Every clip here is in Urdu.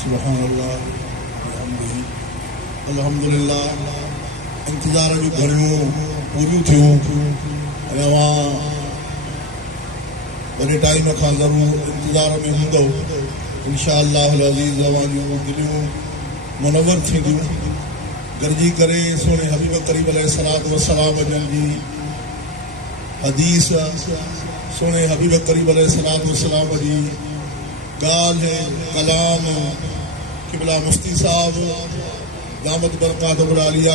سبحان اللہ الحمدللہ انتظار جو گھڑیوں پوریوں تھیوں وڈے ٹائم کا ضرور انتظار میں ہوں انشاءاللہ العزیز جوں دلیوں منور تھیندیوں گرجی کرے سونے حبیب کریم علیہ الصلوۃ والسلام جن جی حدیث سونے حبیب کریم علیہ الصلوۃ والسلام جی گال کلام قبلہ مفتی صاحب دامت برکات العالیہ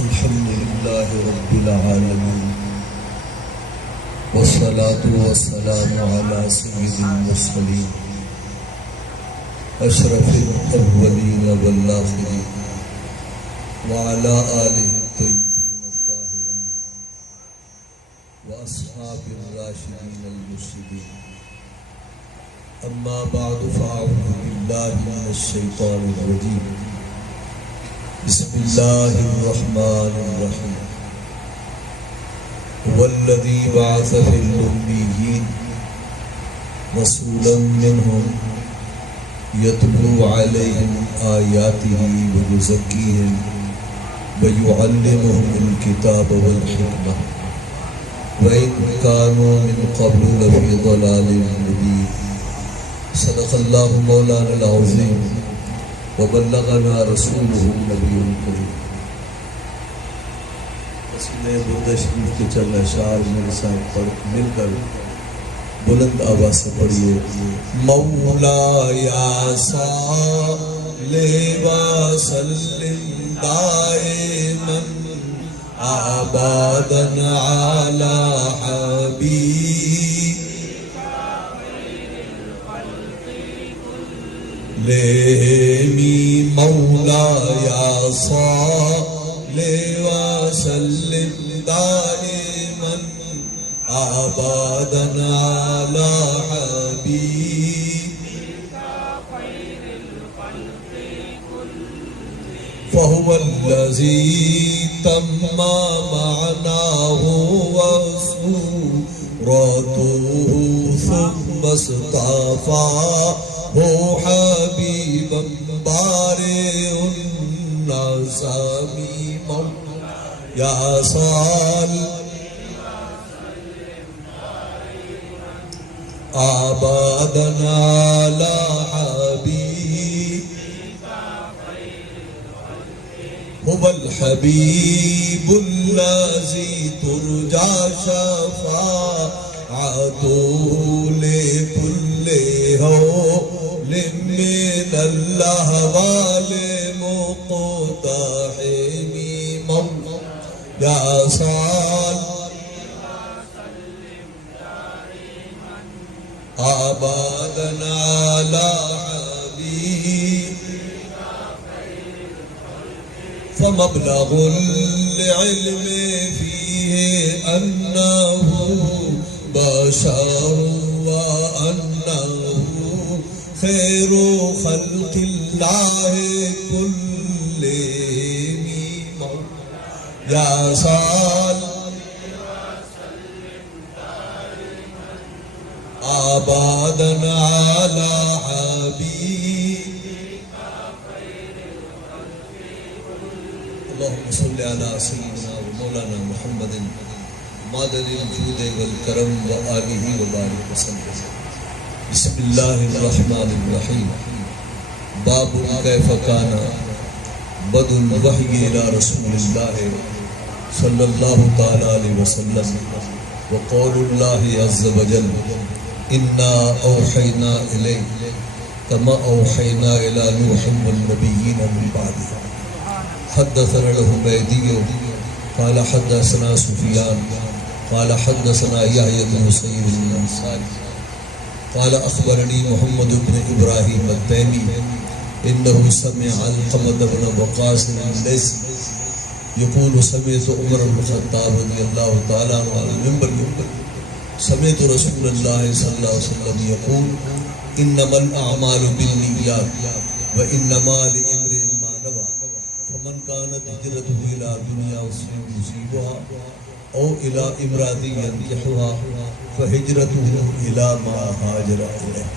الحمدللہ رب العالمین والصلاة والسلام على سید المرسلین اشرف الاولین والآخرین وعلى آلہ الطیبین الطاہرین واصحاب الراشدین المرشدین اما بعد فاعوذ باللہ من الشیطان الرجیم بسم اللہ الرحمن الرحیم والذی بعث فی الأمیین رسولا منہم یتلو علیہم آیاتہ ویزکیہم ویعلمہم الکتاب والحکمہ وإن كانوا من قبل لفی ضلال مبین۔ صدق اللہ مولانا العظیم وبلغنا رسوله النبی الکریم۔ قصیدہ درود شریف کے چند اشعار میرے ساتھ پڑھ مل کر بلند آواز سے پڑھیے۔ مولا یا صلی وسلم دائما ابدا علی حبیب لیمی مولا یا صلی وسلم دائما ابدا علی حبیبک خیر الخلق فهو الذی تم معناه وصورته ثم اصطفاه حبیبا بارئ النظام یا صلی ابدا علی حبیبک هو الحبیب الذی ترجى شفاعته لكل هول من الله والمقتحم فمبلغ العلم فيه أنه بشر وأنه خير خلق الله كلهم يا صال آبادا على حبيبك اللهم صل على سيدنا ومولانا محمد مادر الجود والكرم وآله وبارك وسلم بسم الله الرحمن الرحيم باب كيف كان بدء الوحي إلى رسول الله صلى الله تعالى عليه وسلم وقول الله عز وجل إنا أوحينا إليك كما أوحينا إلى نوح والنبيين من بعده حدثنا الحميدي قال حدثنا سفيان قال حدثنا يحيى بن سعيد الأنصاري قال أخبرني محمد بن إبراهيم التيمي إنه سمع علقمة بن وقاص الليثي يقول سمعت عمر بن الخطاب رضي الله تعالى عنه على المنبر سمعت رسول الله صلى الله عليه وسلم يقول إنما الأعمال بالنيات وإنما لامرئ ما نوى فمن كانت هجرته إلى دنيا يصيبها أو إلى امرأة ينكحها فهجرته إلى ما هاجر إليه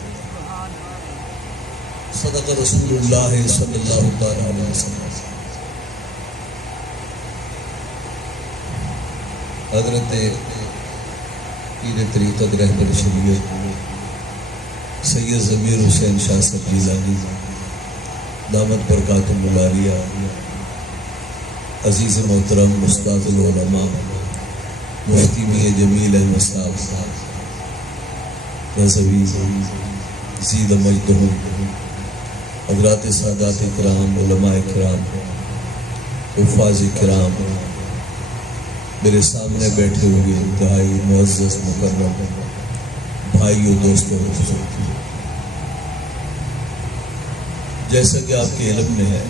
صدق رسول الله صلى الله عليه وسلم. حضرت پیر طریقت رہبر شریعت سید ضمیر حسین شاہ صاحب جیلانی دامت برکاتہ العالیہ عزیز محترم استاد العلماء مفتی میاں جمیل احمد صاحب رضوی زید مجدہم حضرات سادات کرام علماء کرام حفاظ کرام میرے سامنے بیٹھے ہوئے انتہائی معزز مکرم بھائیوں دوستوں جیسا کہ آپ کے علم میں ہے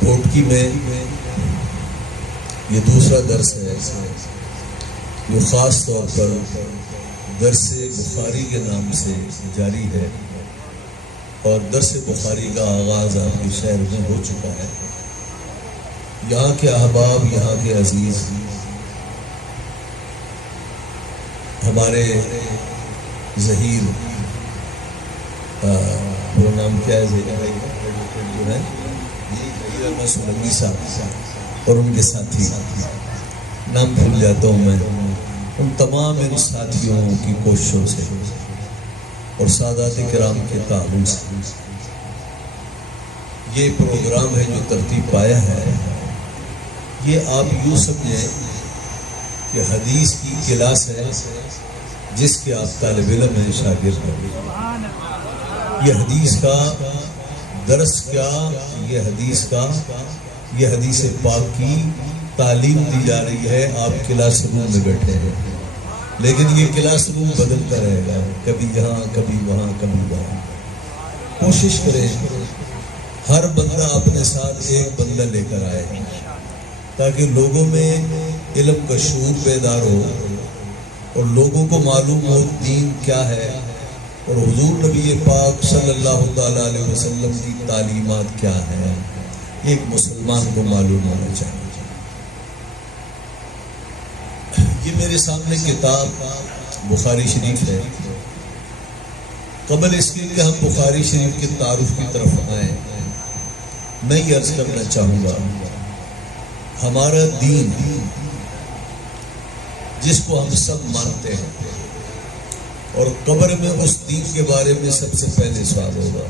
کوٹکی میں یہ دوسرا درس ہے جو خاص طور پر درس بخاری کے نام سے جاری ہے اور درس بخاری کا آغاز آپ کے شہر میں ہو چکا ہے. یہاں کے احباب یہاں کے عزیز ہمارے ظہیر وہ نام کیا ہے جو ہے سلمی صاحب اور ان کے ساتھی نام بھول جاتا ہوں میں ان تمام ان ساتھیوں کی کوششوں سے اور سادات کرام کے تعاون سے یہ پروگرام ہے جو ترتیب پایا ہے. یہ آپ یوں سمجھیں کہ حدیث کی کلاس ہے جس کے آپ طالب علم ہیں شاگرد ہیں. یہ حدیث کا درس کیا یہ حدیث پاک کی تعلیم دی جا رہی ہے. آپ کلاس روم میں بیٹھے ہیں لیکن یہ کلاس روم بدلتا رہے گا کبھی یہاں کبھی وہاں کبھی وہاں. کوشش کریں ہر بندہ اپنے ساتھ ایک بندہ لے کر آئے تاکہ لوگوں میں علم کا شعور بیدار ہو اور لوگوں کو معلوم ہو دین کیا ہے اور حضور نبی پاک صلی اللہ تعالیٰ علیہ وسلم کی تعلیمات کیا ہیں. ایک مسلمان کو معلوم ہونا چاہیے. یہ میرے سامنے کتاب بخاری شریف ہے. قبل اس کے کہ ہم بخاری شریف کے تعارف کی طرف آئیں میں یہ عرض کرنا چاہوں گا ہمارا دین جس کو ہم سب مانتے ہیں اور قبر میں اس دین کے بارے میں سب سے پہلے سوال ہوگا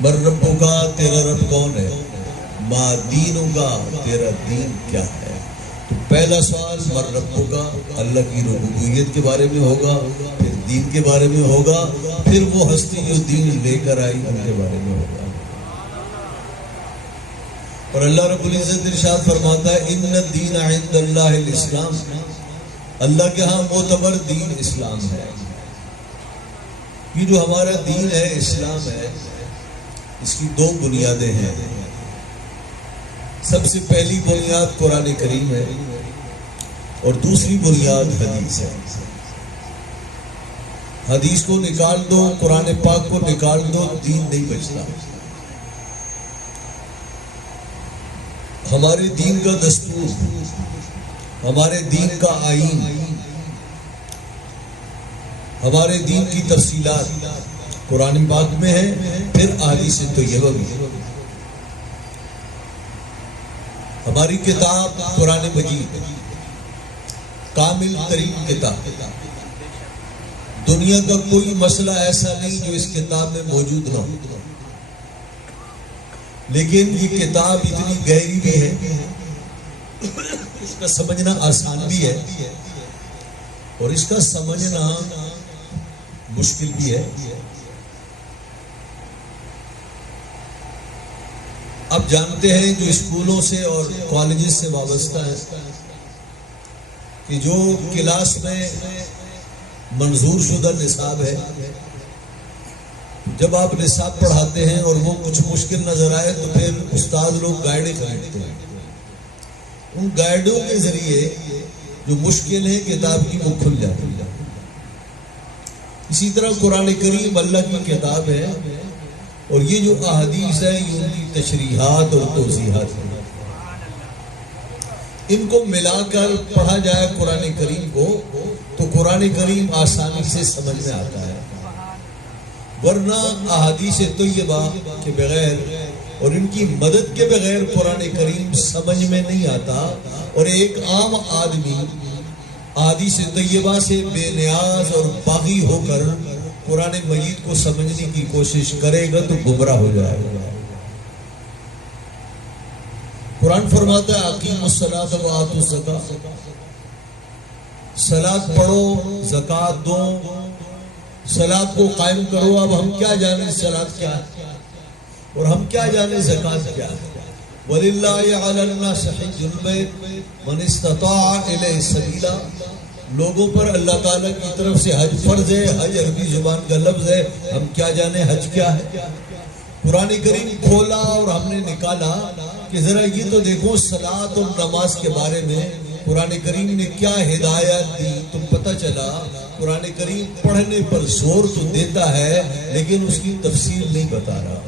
مر ربوں کا تیرا رب کون ہے ما دینوں کا تیرا دین کیا ہے. تو پہلا سوال مر ربوں کا اللہ کی ربوبیت کے بارے میں ہوگا پھر دین کے بارے میں ہوگا پھر وہ ہستی جو دین لے کر آئی ان کے بارے میں ہوگا. اور اللہ رب العزت ارشاد فرماتا ہے ان الدین عند اللہ الاسلام. اللہ کے ہاں معتبر دین اسلام ہے. یہ جو ہمارا دین ہے، اسلام ہے، اس کی دو بنیادیں ہیں۔ سب سے پہلی بنیاد قرآن کریم ہے اور دوسری بنیاد حدیث ہے۔ حدیث کو نکال دو، قرآن پاک کو نکال دو، دین نہیں بچتا۔ ہمارے دین کا دستور، ہمارے دین کا آئین، ہمارے دین کی تفصیلات قرآن پاک میں ہے، پھر احادیث طیبہ بھی ہے۔ ہماری کتاب قرآن مجید کامل ترین کتاب، دنیا کا کوئی مسئلہ ایسا نہیں جو اس کتاب میں موجود نہ ہو، لیکن یہ کتاب اتنی گہری بھی ہے، اس کا سمجھنا آسان بھی ہے اور اس کا سمجھنا مشکل بھی ہے۔ اب جانتے ہیں جو اسکولوں سے اور کالجز سے وابستہ ہے کہ جو کلاس میں منظور شدہ نصاب ہے، جب آپ نصاب پڑھاتے ہیں اور وہ کچھ مشکل نظر آئے تو پھر استاد لوگ گائیڈیں خریدتے ہیں، ان گائیڈوں کے ذریعے جو مشکل ہے کتاب کی وہ کھل جاتی ہے۔ اسی طرح قرآن کریم اللہ کی کتاب ہے اور یہ جو احادیث ہے یہ ان کی تشریحات اور توضیحات ہیں۔ ان کو ملا کر پڑھا جائے قرآن کریم کو تو قرآن کریم آسانی سے سمجھ میں آتا ہے، ورنہ احادیث طیبہ کے بغیر اور ان کی مدد کے بغیر قرآن کریم سمجھ میں نہیں آتا، اور ایک عام آدمی احادیث طیبہ سے بے نیاز اور باغی ہو کر قرآن مجید کو سمجھنے کی کوشش کرے گا تو گمراہ ہو جائے گا۔ قرآن فرماتا ہے اقیموا الصلاۃ وآتوا الزکاۃ، صلاۃ پڑھو، زکوٰۃ دو، صلاۃ کو قائم کرو۔ اب ہم کیا جانے صلاۃ کیا ہے اور ہم کیا جانے زکوٰۃ کیا ہے۔ وَلِلَّهِ عَلَى النَّاسِ حِجُّ الْبَيْتِ مَنِ اسْتَطَاعَ إِلَيْهِ سَبِيلًا، لوگوں پر اللہ تعالیٰ کی طرف سے حج فرض ہے، حج عربی زبان کا لفظ ہے، ہم کیا جانے حج کیا ہے۔ قرآن کریم کھولا اور ہم نے نکالا کہ ذرا یہ تو دیکھو صلاۃ اور نماز کے بارے میں قرآن کریم نے کیا ہدایت دی، تو پتہ چلا قرآن کریم پڑھنے پر زور تو دیتا ہے لیکن اس کی تفصیل نہیں بتا رہا۔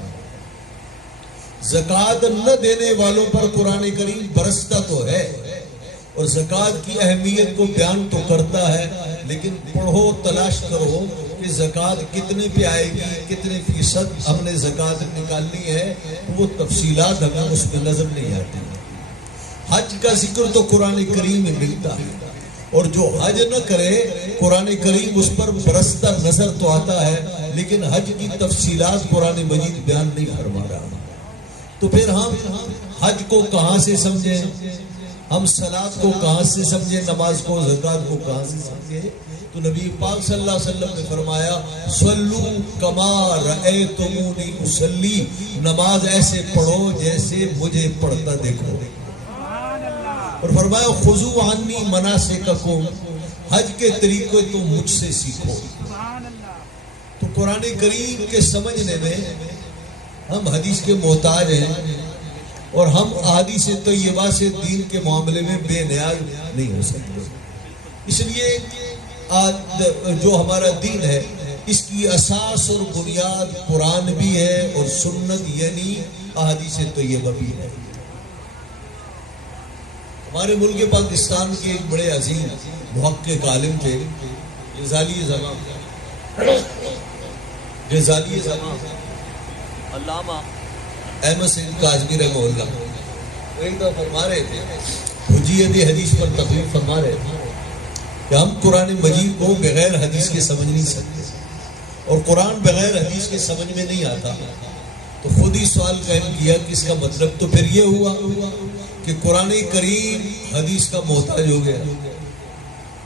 زکوٰۃ نہ دینے والوں پر قرآن کریم برستا تو ہے اور زکوٰۃ کی اہمیت کو بیان تو کرتا ہے، لیکن پڑھو، تلاش کرو کہ زکوٰۃ کتنے پہ آئے گی، کتنے فیصد ہم نے زکوٰۃ نکالنی ہے، وہ تفصیلات ہمیں اس میں نظر نہیں آتی۔ حج کا ذکر تو قرآن کریم میں ملتا ہے، اور جو حج نہ کرے قرآن کریم اس پر برستا نظر تو آتا ہے، لیکن حج کی تفصیلات قرآن مجید بیان نہیں فرما رہا۔ تو پھر ہم حج کو کہاں سے سمجھیں، ہم صلاۃ کو کہاں سے سمجھیں، نماز کو، زکوٰۃ کو کہاں سے سمجھیں؟ تو نبی پاک صلی اللہ علیہ وسلم نے فرمایا صلو کما رأیتمونی اصلی، نماز ایسے پڑھو جیسے مجھے پڑھتا دیکھو، اور فرمایا خذوا عنی مناسککم، حج کے طریقے تو مجھ سے سیکھو۔ تو قرآن کریم کے سمجھنے میں ہم حدیث کے محتاج ہیں اور ہم احادیث طیبہ سے دین کے معاملے میں بے نیاز نہیں ہو سکتے۔ اس لیے آج جو ہمارا دین ہے اس کی اساس اور بنیاد قرآن بھی ہے اور سنت یعنی احادیث طیبہ بھی ہے۔ ہمارے ملک پاکستان کے ایک بڑے عظیم محقق عالم تھے غزالی زمان علامہ احمد سید کاظمی رحمہ اللہ، وہ ایک دفعہ فرما رہے تھے، حجیت حدیث پر تقریر فرما رہے تھے کہ ہم قرآن مجید کو بغیر حدیث کے سمجھ نہیں سکتے، اور قرآن بغیر حدیث کے سمجھ میں نہیں آتا۔ تو خود ہی سوال قائم کیا کہ اس کا مطلب تو پھر یہ ہوا کہ قرآن کریم حدیث کا محتاج ہو گیا،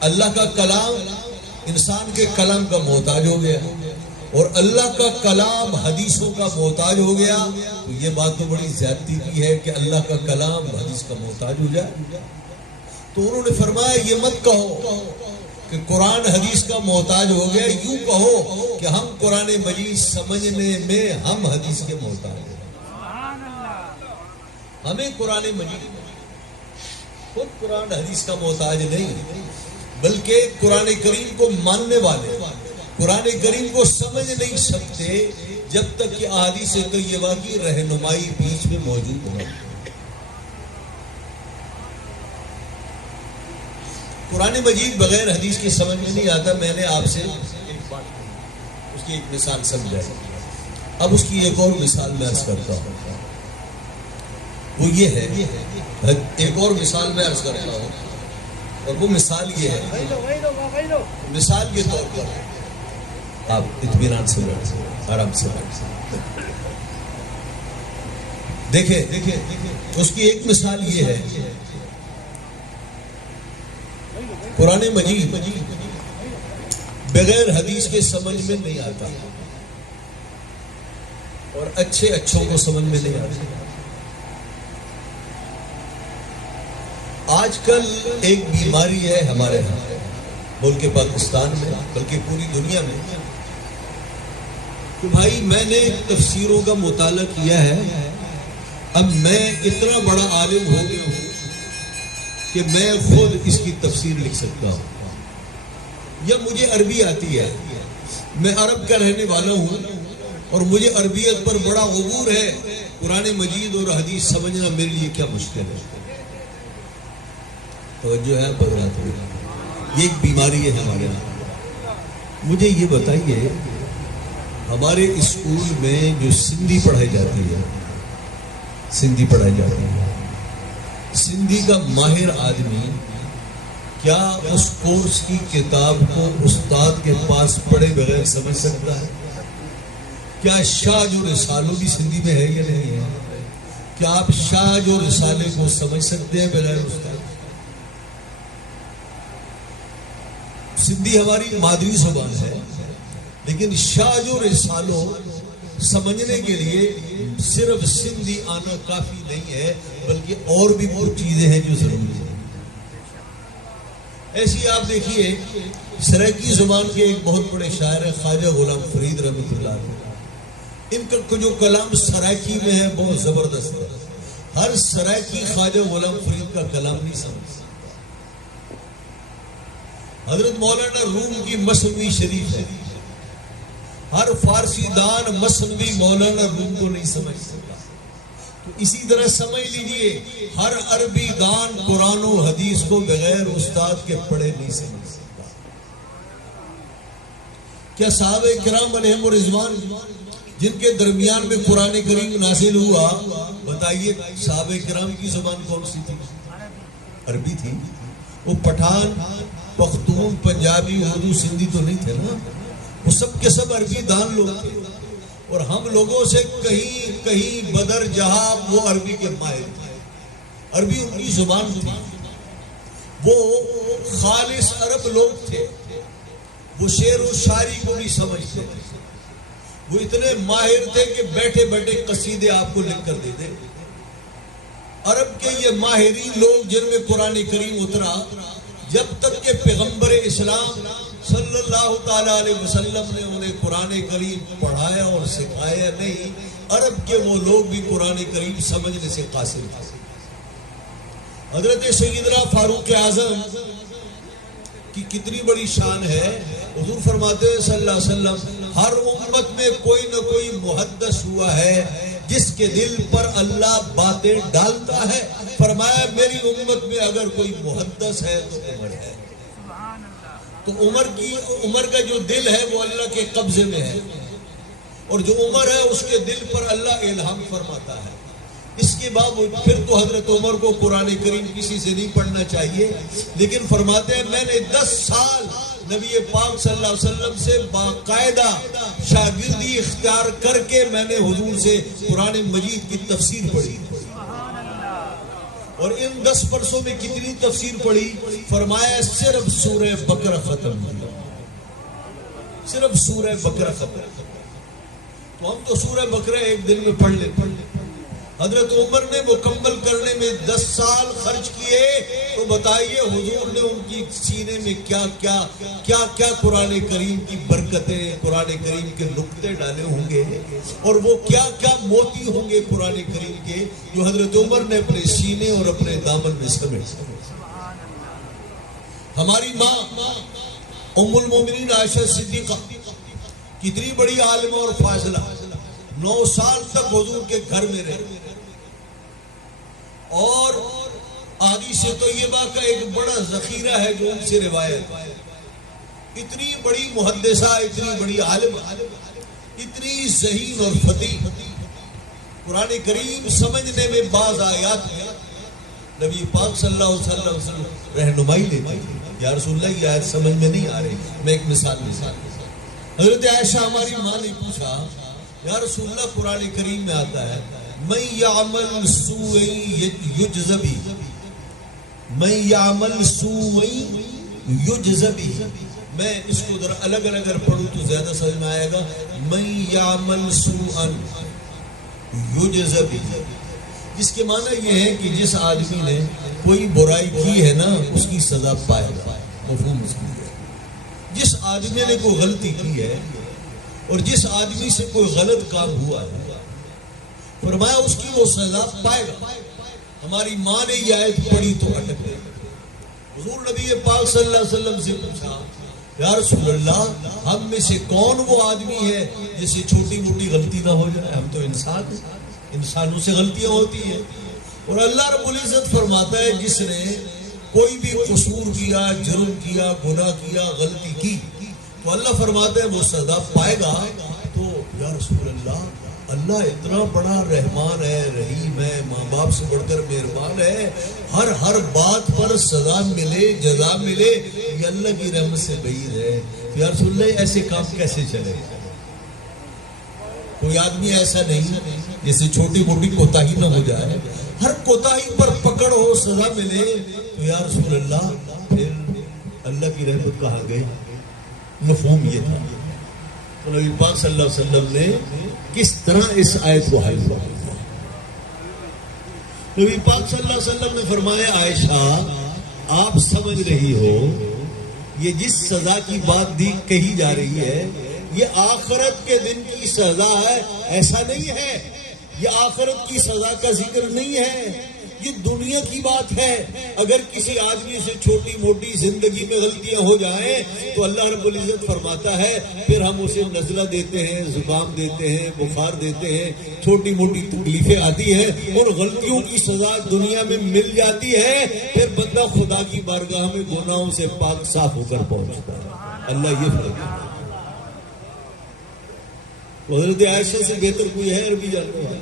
اللہ کا کلام انسان کے کلام کا محتاج ہو گیا، اور اللہ کا کلام حدیثوں کا محتاج ہو گیا۔ تو یہ بات تو بڑی زیادتی کی ہے کہ اللہ کا کلام حدیث کا محتاج ہو جائے۔ تو انہوں نے فرمایا یہ مت کہو کہ کہ قرآن حدیث کا محتاج ہو گیا. یوں کہو کہ ہم قرآن مجید سمجھنے میں ہم حدیث کے محتاج ہیں. ہمیں قرآن مجید خود قرآن حدیث کا محتاج نہیں، بلکہ قرآن کریم کو ماننے والے قرآن کریم کو سمجھ نہیں سکتے جب تک کہ احادیث طیبہ کی رہنمائی بیچ میں موجود ہو. قرآن مجید بغیر حدیث کی سمجھ میں نہیں آتا. میں نے آپ سے ایک بات اس کی ایک مثال سمجھائی. اب اس کی ایک اور مثال میں عرض کرتا ہوں. وہ یہ ہے، ایک اور مثال میں عرض کرتا ہوں، اور وہ مثال یہ ہے، مثال کے طور پر آپ اطمینان سے بیٹھ، آرام سے بیٹھ. دیکھیں اس کی ایک مثال یہ ہے، قرآن مجید بغیر حدیث کے سمجھ میں نہیں آتا اور اچھوں کو سمجھ میں نہیں آتا. آج کل ایک بیماری ہے ہمارے ہاں ملک پاکستان میں، بلکہ پوری دنیا میں، کہ بھائی میں نے تفسیروں کا مطالعہ کیا ہے، اب میں اتنا بڑا عالم ہو گیا ہوں کہ میں خود اس کی تفسیر لکھ سکتا ہوں، یا مجھے عربی آتی ہے، میں عرب کا رہنے والا ہوں اور مجھے عربیت پر بڑا عبور ہے، قرآن مجید اور حدیث سمجھنا میرے لیے کیا مشکل ہے. توجہ ہے حضرات، یہ ایک بیماری ہے ہمارے یہاں. مجھے یہ بتائیے، ہمارے اسکول میں جو سندھی پڑھائی جاتی ہے، سندھی کا ماہر آدمی کیا اس کورس کی کتاب کو استاد کے پاس پڑھے بغیر سمجھ سکتا ہے؟ کیا شاہ جو رسالوں بھی سندھی میں ہے یا نہیں ہے؟ کیا آپ شاہ جو رسالے کو سمجھ سکتے ہیں بغیر استاد؟ سندھی ہماری مادری زبان ہے، لیکن شاہ جو رسالوں سمجھنے کے لیے صرف سندھی آنا کافی نہیں ہے، بلکہ اور بھی بہت چیزیں ہیں جو ضروری ہیں. ایسی آپ دیکھیے، سرائکی زبان کے ایک بہت بڑے شاعر ہیں خواجہ غلام فرید رحمۃ اللہ علیہ. ان کا جو کلام سرائکی میں ہے بہت زبردست ہے. ہر سرائکی خواجہ غلام فرید کا کلام نہیں سمجھ. حضرت مولانا روم کی مثنوی شریف ہے، ہر فارسی دان مثنوی مولانا روم کو نہیں سمجھ سکتا. تو اسی طرح سمجھ لیجئے، ہر عربی دان قرآن و حدیث کو بغیر استاد کے پڑھے نہیں سمجھ سکتا. کیا صحابہ کرام علیہم رضوان جن کے درمیان میں قرآن کریم نازل ہوا، بتائیے صحابہ کرام کی زبان کون سی تھی؟ عربی تھی. وہ پٹھان، پختون، پنجابی، اردو، سندھی تو نہیں تھے نا، وہ سب کے سب عربی دان لوگ تھے. اور ہم لوگوں سے کہیں بدر جہاں وہ عربی کے ماہر تھے. عربی ان کی زبان تھی. وہ خالص عرب لوگ تھے. وہ شعر و شاعری کو بھی سمجھتے تھے. وہ اتنے ماہر تھے کہ بیٹھے بیٹھے قصیدے آپ کو لکھ کر دیتے. عرب کے یہ ماہرین لوگ جن میں قرآن کریم اترا، جب تک کہ پیغمبر اسلام صلی اللہ تعالیٰ علیہ وسلم نے انہیں قرآن کریم پڑھایا اور سکھایا نہیں، عرب کے وہ لوگ بھی قرآن کریم سمجھنے سے قاصر تھے. حضرت سیدنا فاروق اعظم کی کتنی بڑی شان ہے. حضور فرماتے ہیں صلی اللہ علیہ وسلم، ہر امت میں کوئی نہ کوئی محدث ہوا ہے جس کے دل پر اللہ باتیں ڈالتا ہے. فرمایا میری امت میں اگر کوئی محدث ہے تو عمر ہے. تو عمر کا جو دل ہے وہ اللہ کے قبضے میں ہے، اور جو عمر ہے اس کے دل پر اللہ الہام فرماتا ہے. اس کے بعد پھر تو حضرت عمر کو قرآن کریم کسی سے نہیں پڑھنا چاہیے، لیکن فرماتے ہیں میں نے 10 سال نبی پاک صلی اللہ علیہ وسلم سے باقاعدہ شاگردی اختیار کر کے میں نے حضور سے قرآن مجید کی تفسیر پڑھی. اور ان 10 برسوں میں کتنی تفسیر پڑھی؟ فرمایا صرف سورہ بقرہ ختم کی، صرف سورہ بقرہ ختم. تو ہم تو سورہ بقرہ ایک دن میں پڑھ لیتے، حضرت عمر نے مکمل کرنے میں 10 سال خرچ کیے، تو بتائیے حضور نے ان کی سینے میں کیا قرآن کریم کی برکتیں، قرآن کریم کے نقطے ڈالے ہوں گے، اور وہ کیا موتی ہوں گے قرآن کریم کے جو حضرت عمر نے اپنے سینے اور اپنے دامن میں سمیٹ۔ ہماری ماں ام المومنین عائشہ صدیقہ کتنی بڑی عالمہ اور فاضلہ، 9 سال تک حضور کے گھر میں رہے، اور حدیث طیبہ کا ایک بڑا ذخیرہ ہے جو ان سے روایت، اتنی بڑی محدثہ، اتنی بڑی عالمہ، اتنی ذہین اور فقیہ، قرآن کریم سمجھنے میں بعض آیات میں نبی پاک صلی اللہ علیہ وسلم رہنمائی لیتے، یا رسول اللہ یہ آیت سمجھ میں نہیں آ رہی، میں ایک مثال حضرت عائشہ ہماری ماں نے پوچھا، یا رسول اللہ قرآن کریم میں آتا ہے من یعمل سوء یجز بہ، من یعمل سوء یجز بہ، میں اس کو ذرا الگ اگر پڑھوں تو زیادہ سمجھ میں آئے گا، من یعمل سوءا یجز بہ، جس کے معنی یہ ہے کہ جس آدمی نے کوئی برائی کی ہے نا اس کی سزا پائے گا، مفہوم اس کی ہے، جس آدمی نے کوئی غلطی کی ہے اور جس آدمی سے کوئی غلط کام ہوا ہے فرمایا اس کی وہ سزا پائے گا۔ ہماری ماں نے یہ آیت پڑھی تو اٹک گئی، حضور نبی پاک صلی اللہ علیہ وسلم سے پوچھا، یا رسول اللہ ہم میں سے کون وہ آدمی ہے جس سے چھوٹی موٹی غلطی نہ ہو جائے، ہم تو انسان ہیں، انسانوں سے غلطیاں ہوتی ہیں، اور اللہ رب العزت فرماتا ہے جس نے کوئی بھی قصور کیا، جرم کیا، گناہ کیا، غلطی کی تو اللہ فرماتا ہے وہ سزا پائے گا۔ تو یا رسول اللہ اللہ اتنا بڑا رحمان ہے، رحیم ہے، ماں باپ سے بڑھ کر مہربان ہے، ہر بات پر سزا ملے، جزا ملے، یہ اللہ کی رحمت سے بعید ہے، یا رسول اللہ ایسے کام کیسے چلے؟ کوئی آدمی ایسا نہیں جیسے چھوٹی موٹی کوتاہی نہ ہو جائے، ہر کوتاہی پر پکڑ ہو، سزا ملے، تو یا رسول اللہ پھر اللہ کی رحمت کہاں گئی؟ مفہوم یہ تھا۔ تو نبی پاک صلی اللہ علیہ وسلم نے کس طرح اس آیت کو حل کیا؟ نبی پاک صلی اللہ علیہ وسلم نے فرمایا، عائشہ آپ سمجھ رہی ہو یہ جس سزا کی بات کہی جا رہی ہے یہ آخرت کے دن کی سزا ہے، ایسا نہیں ہے، یہ آخرت کی سزا کا ذکر نہیں ہے، یہ دنیا کی بات ہے۔ اگر کسی آدمی سے چھوٹی موٹی زندگی میں غلطیاں ہو جائیں تو اللہ رب العزت فرماتا ہے پھر ہم اسے نزلہ دیتے ہیں، زکام دیتے ہیں، بخار دیتے ہیں، چھوٹی موٹی تکلیفیں آتی ہیں اور غلطیوں کی سزا دنیا میں مل جاتی ہے، پھر بندہ خدا کی بارگاہ میں گناہوں سے پاک صاف ہو کر پہنچتا ہے۔ اللہ یہ فرق ہے۔ حضرت عائشہ سے بہتر کوئی ہے عربی جاننے والا؟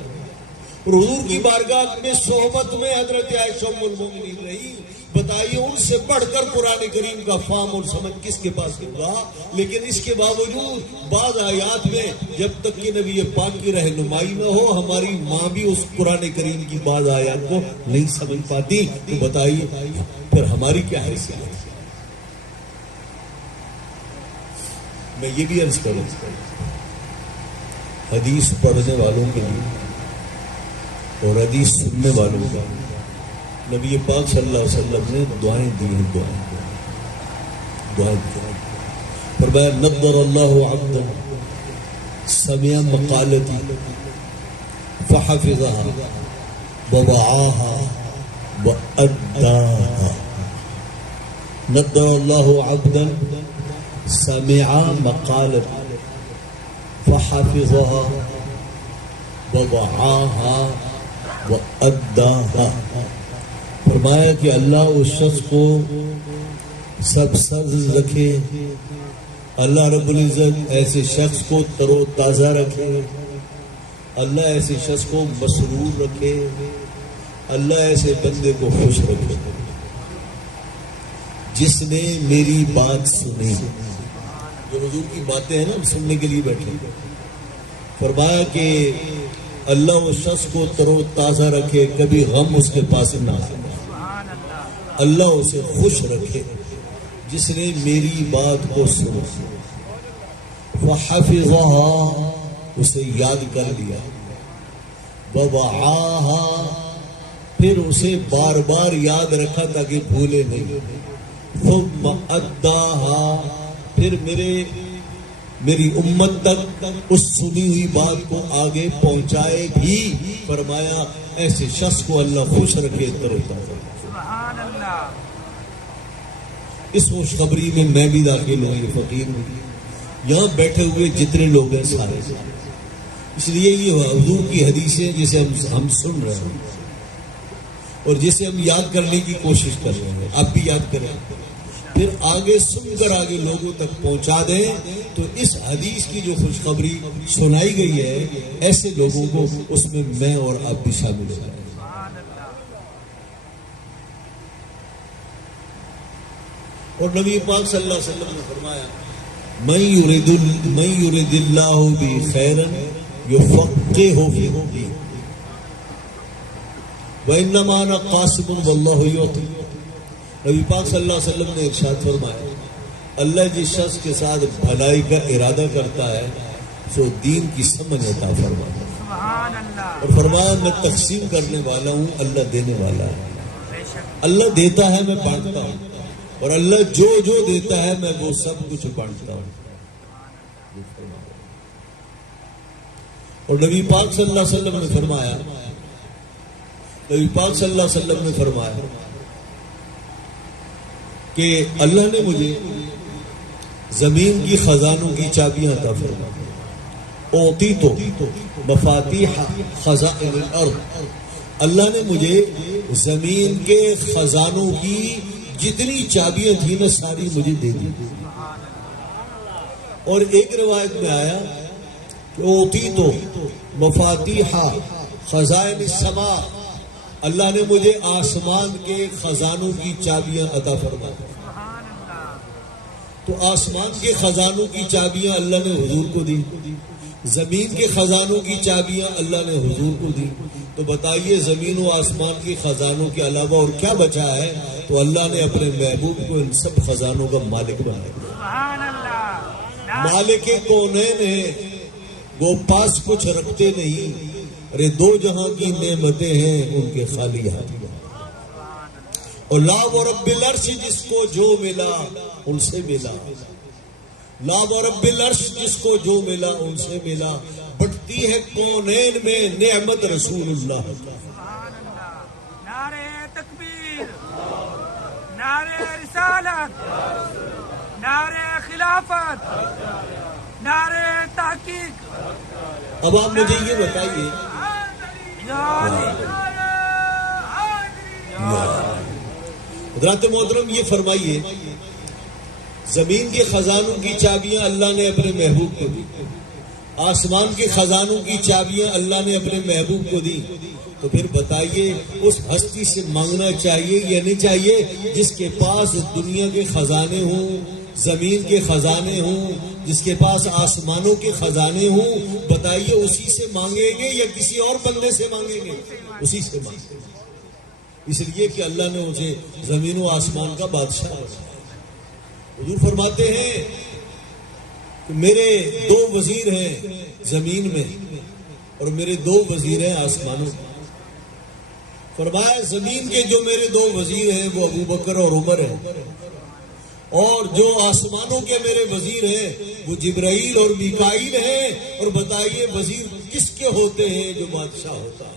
اور حضور کی بارگاہ میں صحبت میں حضرت عائشہ ام المومنین رہی، بتائیے ان سے بڑھ کر قرآن کریم کا فہم اور سمجھ کس کے پاس ہوگا؟ لیکن اس کے باوجود بعض آیات میں جب تک کہ نبی پاک کی رہنمائی نہ ہو ہماری ماں بھی اس قرآن کریم کی بعض آیات کو نہیں سمجھ پاتی، تو بتائیے پھر ہماری کیا حیثیت ہے؟ میں یہ بھی عرض کروں حدیث پڑھنے والوں کے لیے اور حدیث سننے والوں کا نبی پاک صلی اللہ علیہ وسلم نے دعائیں دی ہیں، دعائیں فرمایا نضر اللہ عبدا سمع مقالتی فحفظها ووعاها وأداها، نضر اللہ عبدا سمع مقالتی فحفظها ووعاها وأداها، فرمایا کہ اللہ اس شخص کو سب رکھے، اللہ رب العزت ایسے شخص کو تر و تازہ رکھے، اللہ ایسے شخص کو مسرور رکھے، اللہ ایسے بندے کو خوش رکھے جس نے میری بات سنی۔ جو حضور کی باتیں ہیں نا ہم سننے کے لیے بیٹھے، فرمایا کہ اللہ اس شخص کو تر و تازہ رکھے، کبھی غم اس کے پاس نہ آئے، اللہ اسے خوش رکھے جس نے میری بات کو سنا، وحفظها اسے یاد کر لیا، ووعاها، پھر اسے بار بار یاد رکھا تاکہ بھولے نہیں، ثم اداها، پھر میری امت تک اس سنی ہوئی بات کو آگے پہنچائے بھی. فرمایا ایسے شخص کو اللہ خوش رکھے ترتا. سبحان اللہ. اس خوشخبری میں میں بھی داخل ہوں، یہ فقیر ہوں، یہاں بیٹھے ہوئے جتنے لوگ ہیں سارے. اس لیے یہ حضور کی حدیثیں جسے ہم سن رہے ہیں اور جسے ہم یاد کرنے کی کوشش کر رہے ہیں، آپ بھی یاد کریں، پھر آگے سن کر آگے لوگوں تک پہنچا دیں. تو اس حدیث کی جو خوشخبری سنائی گئی ہے ایسے لوگوں کو اس میں میں اور آپ بھی شامل ہو جائیں. اور نبی پاک صلی اللہ علیہ وسلم نے فرمایا من یرد اللہ بی خیرا یفقہہ فی الدین وانما انا قاسم واللہ یعطی. نبی پاک صلی اللہ علیہ وسلم نے ارشاد فرمایا اللہ جس شخص کے ساتھ بھلائی کا ارادہ کرتا ہے سو دین کی سمجھ عطا فرماتا ہے. سبحان اللہ. اور فرمایا میں تقسیم کرنے والا ہوں، اللہ دینے والا ہے. اللہ دیتا ہے میں بانٹتا ہوں، اور اللہ جو جو دیتا ہے میں وہ سب کچھ بانٹتا ہوں. اور نبی پاک صلی اللہ علیہ وسلم نے فرمایا نبی پاک صلی اللہ علیہ وسلم نے فرمایا کہ اللہ نے مجھے زمین کی خزانوں کی چابیاں عطا فرمائی. اوتیتو مفاتیح خزائن الارض، اللہ نے مجھے زمین کے خزانوں کی جتنی چابیاں تھیں نا ساری مجھے دے دی. اور ایک روایت میں آیا کہ اوتیتو مفاتیح خزائن السماء، اللہ نے مجھے آسمان کے خزانوں کی چابیاں عطا فرمائی. تو آسمان کے خزانوں کی چابیاں اللہ نے حضور کو دی، زمین کے خزانوں کی چابیاں اللہ نے حضور کو دی. تو بتائیے زمین و آسمان کے خزانوں کے علاوہ اور کیا بچا ہے؟ تو اللہ نے اپنے محبوب کو ان سب خزانوں کا مالک بنایا. مالک کونین ہے، وہ پاس کچھ رکھتے نہیں. ارے دو جہاں کی نعمتیں ہیں ان کے خالی ہاتھ. اور لا و رب العرش جس کو جو ملا ان سے ملا، لا و رب العرش جس کو جو ملا ان سے ملا. بٹتی ہے کونین میں نعمت رسول اللہ. نعرہ تکبیر، نعرہ رسالت، نعرہ خلافت، نعرہ تحقیق. اب آپ مجھے یہ بتائیے حضرات محترم، یہ فرمائیے زمین کے خزانوں کی چابیاں اللہ نے اپنے محبوب کو دی، آسمان کے خزانوں کی چابیاں اللہ نے اپنے محبوب کو دی. تو پھر بتائیے اس ہستی سے مانگنا چاہیے یا نہیں چاہیے جس کے پاس دنیا کے خزانے ہوں، زمین کے خزانے ہوں، جس کے پاس آسمانوں کے خزانے ہوں؟ بتائیے اسی سے مانگیں گے یا کسی اور بندے سے مانگیں گے؟ اسی سے مانگیں گے، اس لیے کہ اللہ نے اسے زمین و آسمان کا بادشاہ بنایا. حضور فرماتے ہیں کہ میرے دو وزیر ہیں زمین میں اور میرے دو وزیر ہیں آسمانوں میں. فرمایا زمین کے جو میرے دو وزیر ہیں وہ ابو بکر اور عمر ہیں، اور جو آسمانوں کے میرے وزیر ہیں وہ جبرائیل اور میکائیل ہیں. اور بتائیے وزیر کس کے ہوتے ہیں؟ جو بادشاہ ہوتا ہے.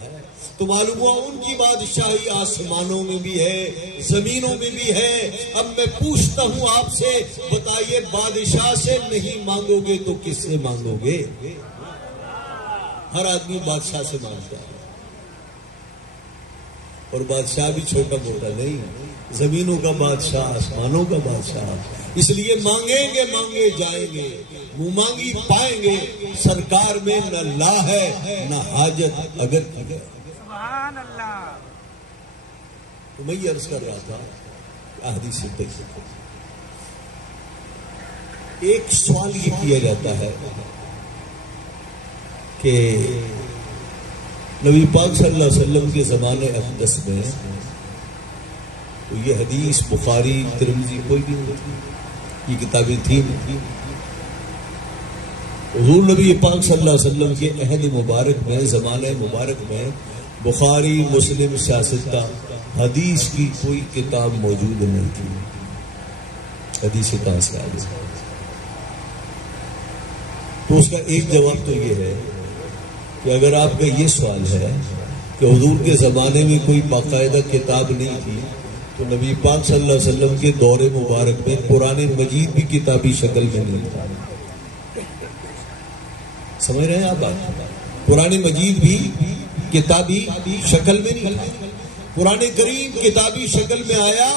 تو معلوم ہوا ان کی بادشاہی آسمانوں میں بھی ہے، زمینوں میں بھی ہے. اب میں پوچھتا ہوں آپ سے، بتائیے بادشاہ سے نہیں مانگو گے تو کس سے مانگو گے؟ ہر آدمی بادشاہ سے مانگتا ہے، اور بادشاہ بھی چھوٹا موٹا نہیں، زمینوں کا بادشاہ، آسمانوں کا بادشاہ. اس لیے مانگیں گے مانگے جائیں گے، منہ مانگی پائیں گے. سرکار میں نہ لا ہے نہ حاجت اگر کی ہے. سبحان اللہ. تو میں یہ عرض کر رہا تھا حدیث سے ایک سوال یہ کیا جاتا ہے کہ نبی پاک صلی اللہ علیہ وسلم کے زمانے اقدس میں تو یہ حدیث بخاری ترمذی کوئی بھی نہیں، یہ کتابیں تھیں. حضور نبی پاک صلی اللہ علیہ وسلم کے عہد مبارک میں، زمانہ مبارک میں بخاری مسلم سیاستہ حدیث کی کوئی کتاب موجود نہیں تھی. حدیث کہاں سے آ گئی؟ تو اس کا ایک جواب تو یہ ہے کہ اگر آپ کا یہ سوال ہے کہ حضور کے زمانے میں کوئی باقاعدہ کتاب نہیں تھی تو نبی پاک صلی اللہ علیہ وسلم کے دور مبارک میں قرآن مجید بھی کتابی شکل میں نہیں تھا. سمجھ رہے ہیں آپ بات؟ قرآن مجید بھی کتابی شکل میں نہیں تھا. قرآن کریم کتابی شکل میں آیا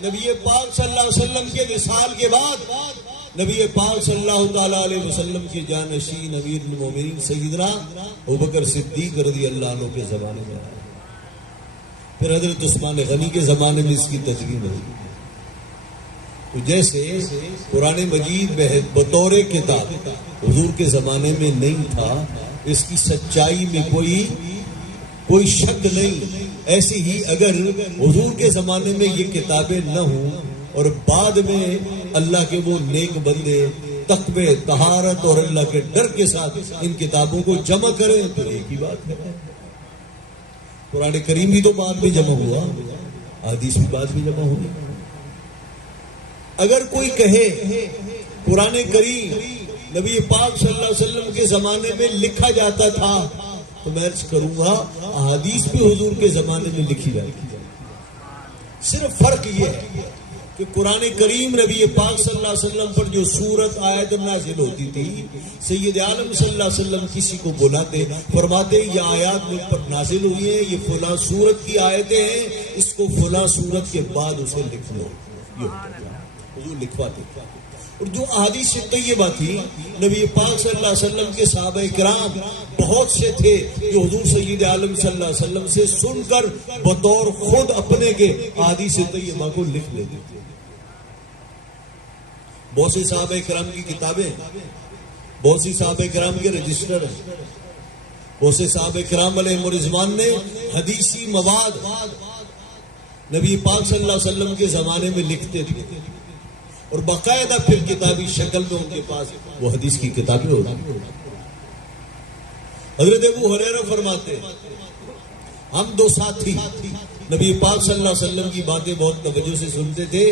نبی پاک صلی اللہ علیہ وسلم کے وصال کے بعد. نبی پاک صلی اللہ تعالیٰ علیہ وسلم کے جانشین امیر المومنین سیدنا ابوبکر صدیق رضی اللہ عنہ کے زمانے میں آیا. پھر حضرت عثمان غنی کے زمانے میں اس کی تدوین ہوئی. تو جیسے قرآن مجید بطور کتاب حضور کے زمانے میں نہیں تھا، اس کی سچائی میں کوئی شک نہیں، ایسی ہی اگر حضور کے زمانے میں یہ کتابیں نہ ہوں اور بعد میں اللہ کے وہ نیک بندے تقوی، طہارت اور اللہ کے ڈر کے ساتھ ان کتابوں کو جمع کریں تو ایک ہی بات ہے. قرآن کریم بھی تو بعد میں جمع ہوا، حدیث بھی بعد میں جمع ہوئی. اگر کوئی کہے قرآن کریم نبی پاک صلی اللہ علیہ وسلم کے زمانے میں لکھا جاتا تھا تو میں عرض کروں گا احادیث بھی حضور کے زمانے میں لکھی جاتی ہے. صرف فرق یہ ہے کہ قرآن کریم نبی پاک صلی اللہ علیہ وسلم پر جو سورت آیت نازل ہوتی تھی، سید عالم صلی اللہ علیہ وسلم کسی کو بلاتے فرماتے یہ آیات مجھ پر نازل ہوئی ہیں، یہ فلاں سورت کی آیتیں ہیں، اس کو فلاں سورت کے بعد اسے لکھ لو. حضور لکھواتے تھے. اور جو احادیث طیبہ تھی نبی پاک صلی اللہ علیہ وسلم کے صحابہ کرام بہت سے تھے جو حضور سید عالم صلی اللہ علیہ وسلم سے سن کر بطور خود اپنے کے احادیث طیبہ کو لکھ لیتے تھے. بہت سے صحابہ کرام کی کتابیں، بہت سی صحابہ کرام کے رجسٹر ہیں، بہت سے صحابہ کرام علیہ رضوان نے حدیثی مواد نبی پاک صلی اللہ علیہ وسلم کے زمانے میں لکھتے تھے اور باقاعدہ پھر کتابی شکل میں ان کے پاس وہ حدیث کی کتابیں ہوتی. حضرت ابو ہریرہ فرماتے ہم دو ساتھی نبی پاک صلی اللہ علیہ وسلم کی باتیں بہت توجہ سے سنتے تھے.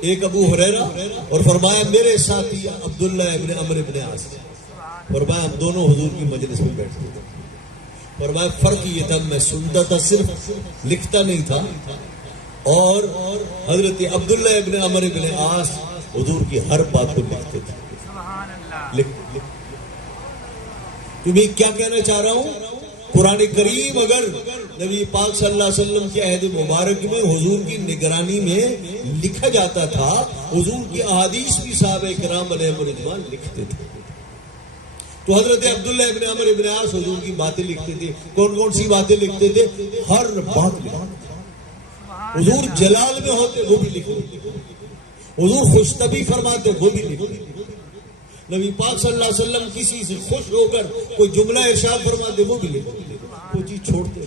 ایک ابو ہریرہ اور فرمایا میرے ساتھی عبداللہ ابن عمرو ابن عاص. فرمایا ہم دونوں حضور کی مجلس میں بیٹھتے تھے. فرمایا فرق یہ تھا میں سنتا تھا صرف، لکھتا نہیں تھا. اور حضرت عبداللہ ابن عمرو ابن عاص حضور کی ہر بات کو لکھتے تھے. تمہیں کیا کہنا چاہ رہا ہوں؟ قرآن کریم اگر نبی پاک صلی اللہ علیہ وسلم کے عہد مبارک میں حضور کی نگرانی میں لکھا جاتا تھا، حضور کی احادیث بھی صحابہ کرام علیہ رضوان لکھتے تھے. تو حضرت عبداللہ ابن عمرو ابن عاص حضور کی باتیں لکھتے تھے. کون کون سی باتیں لکھتے تھے؟ ہر بات لکھتے تھے. حضور جلال میں ہوتے وہ بھی لکھتے، حضور خوشطبی فرماتے وہ بھی لکھتے. نبی پاک صلی اللہ علیہ وسلم کسی سے خوش ہو کر کوئی جملہ ارشاد فرماتے وہ بھی لکھتے، کوئی چیز چھوڑتے.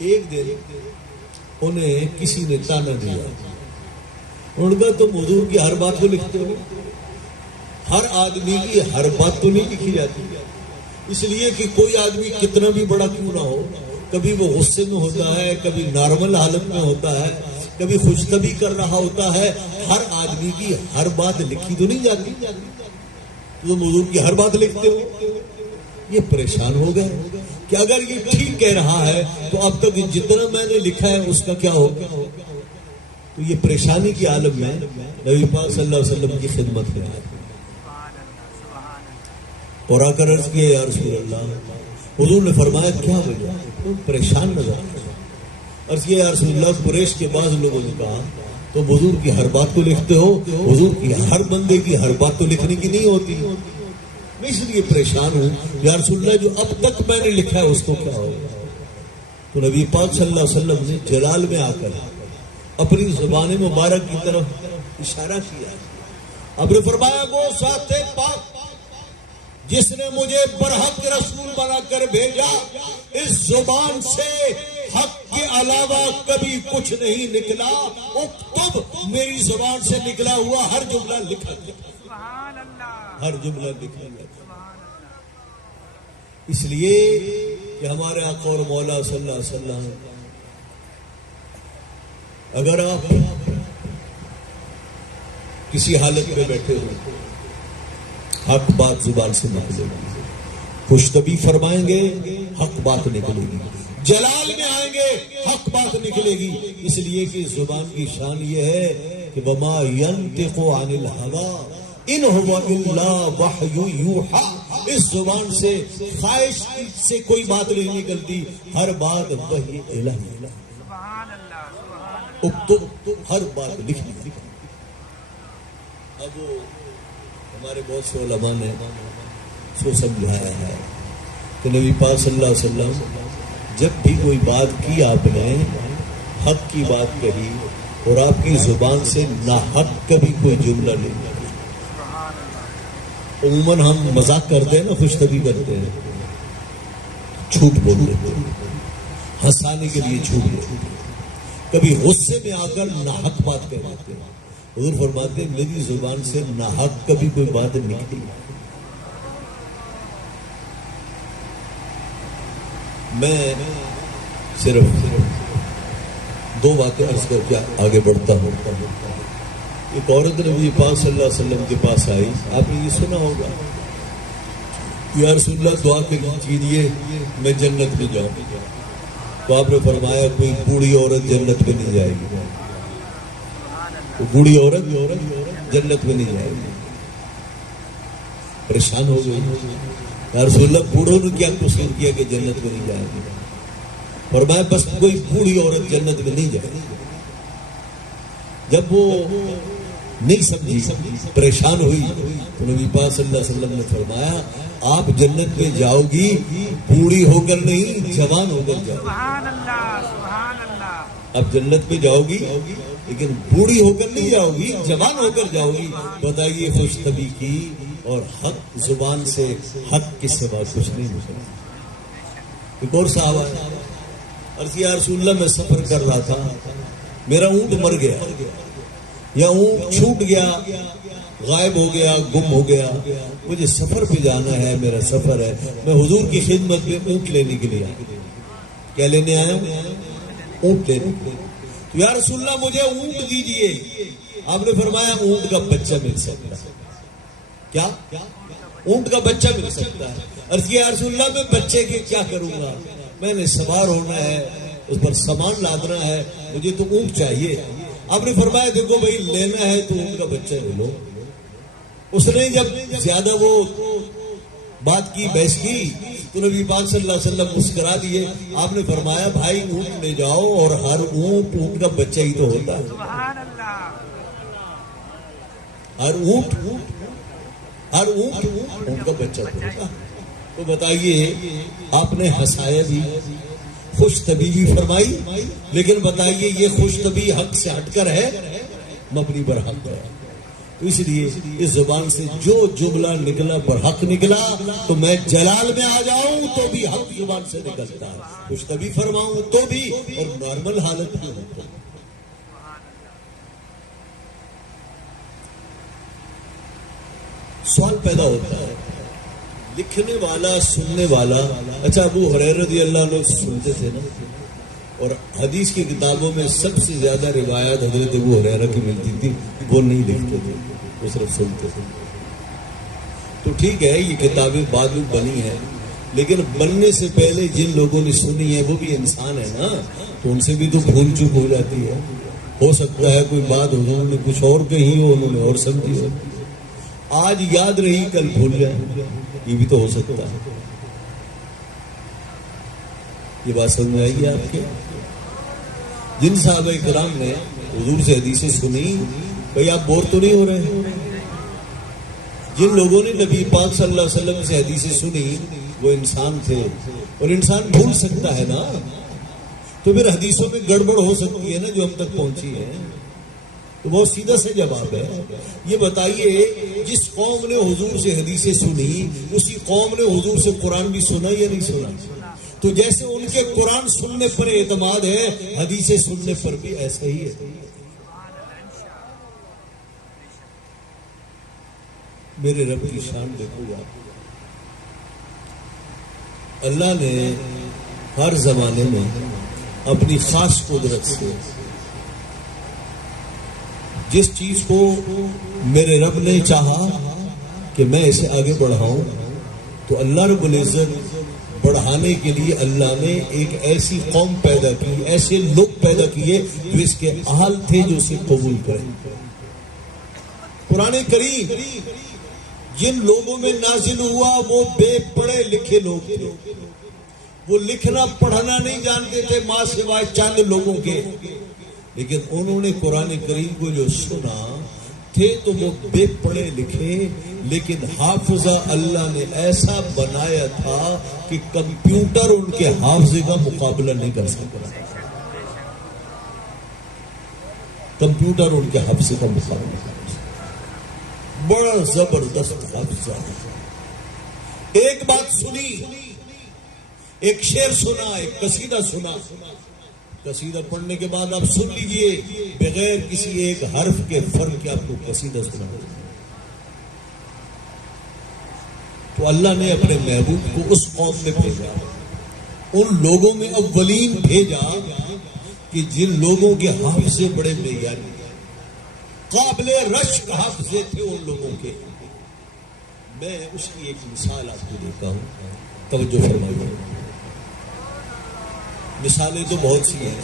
ایک دن انہیں کسی نے تانا دیا، انہوں نے کہا تم حضور کی ہر بات کو لکھتے ہو. ہر آدمی کی ہر بات تو نہیں لکھی جاتی، اس لیے کہ کوئی آدمی کتنا بھی بڑا کیوں نہ ہو، کبھی وہ غصے میں ہوتا ہے، کبھی نارمل حالت میں ہوتا ہے، کبھی خوشطبی کر رہا ہوتا ہے. ہر آدمی کی ہر بات لکھی تو نہیں جاتی. تم حضور کی ہر بات لکھتے ہو. یہ پریشان ہو گئے کہ اگر یہ ٹھیک کہہ رہا ہے تو اب تک جتنا میں نے لکھا ہے اس کا کیا ہوگا. تو یہ پریشانی کی عالم میں نبی پاک صلی اللہ علیہ وسلم کی خدمت میں آئے اور آ کر عرض کیا یا رسول اللہ. حضور نے فرمایا کیا وجہ؟ تم پریشان نظر آتے. عرض کیا یا رسول اللہ قریش کے بعض لوگوں نے کہا تو حضور کی ہر بات کو لکھتے ہو، حضور کی ہر بندے کی ہر بات تو لکھنے کی نہیں ہوتی. میں اس لیے پریشان ہوں یا رسول اللہ جو اب تک میں نے لکھا ہے اس کو کیا ہوگا. تو نبی پاک صلی اللہ علیہ وسلم نے جلال میں آ کر اپنی زبان مبارک کی طرف اشارہ کیا. اب نے فرمایا وہ ذات پاک جس نے مجھے برحق رسول بنا کر بھیجا، اس زبان سے حق کے علاوہ کبھی کچھ نہیں نکلا. اکتب میری زبان سے نکلا ہوا ہر جملہ لکھا گیا. سبحان اللہ ہر جملہ لکھا جاتا ہے. اس لیے کہ ہمارے آقا اور مولا صلی اللہ علیہ وسلم، اگر آپ کسی حالت میں بیٹھے ہو، حق بات زبان سے نکلے گی، خوش طبی فرمائیں گے حق بات نکلے گی، جلال میں آئیں گے حق بات نکلے گی. اس لیے کہ زبان کی شان یہ ہے کہ وما ينطق عن الهوى ان هو الا وحی یوحی. اس زبان سے خواہش سے کوئی بات نہیں نکلتی، ہر بات وحی الہی. سبحان اللہ سبحان اکتب، ہر بات لکھنی. اب ہمارے بہت سے علماء نے سو سمجھایا ہے کہ نبی پاک صلی اللہ علیہ وسلم جب بھی کوئی بات کی آپ نے حق کی بات کہی اور آپ کی زبان سے ناحق کبھی کوئی جملہ نہیں کہا. عموماً ہم مذاق کرتے ہیں نا، خوش طبی کرتے ہیں، جھوٹ بول دیتے ہیں، ہنسانے کے لیے جھوٹ بولتے ہیں، کبھی غصے میں آ کر ناحق بات کہہ دیتے ہیں. حضور فرماتے ہیں میری زبان سے ناحق کبھی کوئی بات نکلی. میں صرف دو باتیں عرض کر کے آگے بڑھتا ہوں. ایک عورت نبی پاک صلی اللہ علیہ وسلم کے پاس آئی، آپ نے یہ سنا ہوگا، یا رسول اللہ دعا کیجیے میں جنت میں جاؤں. تو آپ نے فرمایا کوئی بوڑھی عورت جنت میں نہیں جائے گی، وہ بوڑھی عورت جنت میں نہیں جائے گی. پریشان ہو گئی، یا رسول اللہ بوڑھوں نے کیا قصور کیا کہ جنت میں نہیں جائے گی؟ فرمایا بس کوئی بوڑھی عورت جنت میں نہیں جائے گی. جب وہ نہیں سمجھی، پریشان ہوئی، تو نبی پاک صلی اللہ علیہ وسلم نے فرمایا آپ جنت میں جاؤ گی بوڑھی ہو کر نہیں، جوان ہو کر جاؤ. سبحان اللہ سبحان اللہ. اب جنت میں جاؤ گی لیکن بوڑھی ہو کر نہیں جاؤ گی، جوان ہو کر جاؤ گی. بتائیے خوش طبی کی اور حق زبان سے حق کے سوا کچھ نہیں ہو سکتا. ایک اور صحابہ عرض کیا رسول اللہ میں سفر کر رہا تھا، میرا اونٹ مر گیا یا اونٹ چھوٹ گیا، غائب ہو گیا، گم ہو گیا، مجھے سفر پہ جانا ہے، میرا سفر ہے، میں حضور کی خدمت میں اونٹ لینے کے لیے آیا. کیا لینے آیا ہوں؟ اونٹ لینے. تو یا رسول اللہ مجھے اونٹ دیجیے. آپ نے فرمایا اونٹ کا بچہ مل سکتا ہے. کیا؟ اونٹ کا بچہ مل سکتا ہے. عرض کیا یا رسول اللہ میں بچے کے کیا کروں گا؟ میں نے سوار ہونا ہے، اس پر سامان لادنا ہے، مجھے تو اونٹ چاہیے. آپ نے فرمایا دیکھو بھائی لینا ہے تو اونٹ کا بچہ لے لو. اس نے جب زیادہ وہ بات کی، بحث کی، تو نبی پاک صلی اللہ علیہ وسلم مسکرا دیے. آپ نے فرمایا بھائی اونٹ لے جاؤ، اور ہر اونٹ کا بچہ ہی تو ہوتا ہے. سبحان اللہ. ہر اونٹ کا بچہ تو ہوتا ہے. تو بتائیے آپ نے ہنسایا بھی، خوش طبی بھی فرمائی، لیکن بتائیے یہ خوش طبی حق سے ہٹ کر ہے، مبنی پر حق ہے. تو اس لیے اس زبان سے جو جملہ نکلا پر حق نکلا، تو میں جلال میں آ جاؤں تو بھی حق زبان سے نکلتا ہے، خوش طبی فرماؤں تو بھی، اور نارمل حالت میں ہوں تو. سوال پیدا ہوتا ہے، لکھنے والا، سننے والا، اچھا ابو ہریرہ رضی اللہ عنہ سنتے تھے نا، اور حدیث کی کتابوں میں سب سے زیادہ روایات حضرت ابو ہریرہ کی ملتی تھی، وہ نہیں لکھتے تھے، وہ صرف سنتے تھے. تو ٹھیک ہے یہ کتابیں بعد میں بنی ہیں، لیکن بننے سے پہلے جن لوگوں نے سنی ہے وہ بھی انسان ہے نا، تو ان سے بھی تو بھول چوک ہو جاتی ہے. ہو سکتا ہے کوئی بات حضور نے کچھ اور کہی ہو، انہوں نے اور سمجھی ہو، آج یاد رہی کل بھول جائے، یہ بھی تو ہو سکتا ہے. یہ بات سمجھ میں آئی ہے آپ کے؟ جن صحابہ کرام نے حضور سے حدیثیں سنی، بھئی آپ بور تو نہیں ہو رہے؟ جن لوگوں نے نبی پاک صلی اللہ علیہ وسلم سے حدیثیں سنی وہ انسان تھے، اور انسان بھول سکتا ہے نا، تو پھر حدیثوں میں گڑبڑ ہو سکتی ہے نا جو ہم تک پہنچی ہے. تو بہت سیدھا سے جواب ہے. یہ بتائیے جس قوم نے حضور سے حدیثیں سنی، اسی قوم نے حضور سے قرآن بھی سنا یا نہیں سنا؟ تو جیسے ان کے قرآن سننے پر اعتماد ہے، حدیثیں سننے پر بھی ایسا ہی ہے. میرے رب کی شان دیکھو یار. اللہ نے ہر زمانے میں اپنی خاص قدرت سے جس چیز کو میرے رب نے چاہا کہ میں اسے آگے بڑھاؤں تو اللہ رب العزت بڑھانے کے لیے اللہ نے ایک ایسی قوم پیدا کی، ایسے لوگ پیدا کیے جو اس کے اہل تھے جو اسے قبول کریں. قرآن کریم جن لوگوں میں نازل ہوا وہ بے پڑھے لکھے لوگ تھے، وہ لکھنا پڑھنا نہیں جانتے تھے ماں سوائے چند لوگوں کے، لیکن انہوں نے قرآن کریم کو جو سنا تھے تو وہ بے پڑھے لکھے، لیکن حافظہ اللہ نے ایسا بنایا تھا کہ کمپیوٹر ان کے حافظے کا مقابلہ نہیں کر سکتا. کمپیوٹر ان کے حافظے کا مقابلہ نہیں کر سکتا. بڑا زبردست حافظہ. ایک بات سنی، ایک شعر سنا، ایک قصیدہ سنا. قصیدہ پڑھنے کے بعد آپ سن لیجئے بغیر کسی ایک حرف کے فرق کے آپ کو قصیدہ سنا. تو اللہ نے اپنے محبوب کو اس قوم میں بھیجا، ان لوگوں میں اولین بھیجا کہ جن لوگوں کے حافظے بڑے معیاری، قابل رشک حافظے تھے ان لوگوں کے. میں اس کی ایک مثال آپ کو دیتا ہوں، توجہ فرمائیے. مثالیں تو بہت سی ہیں،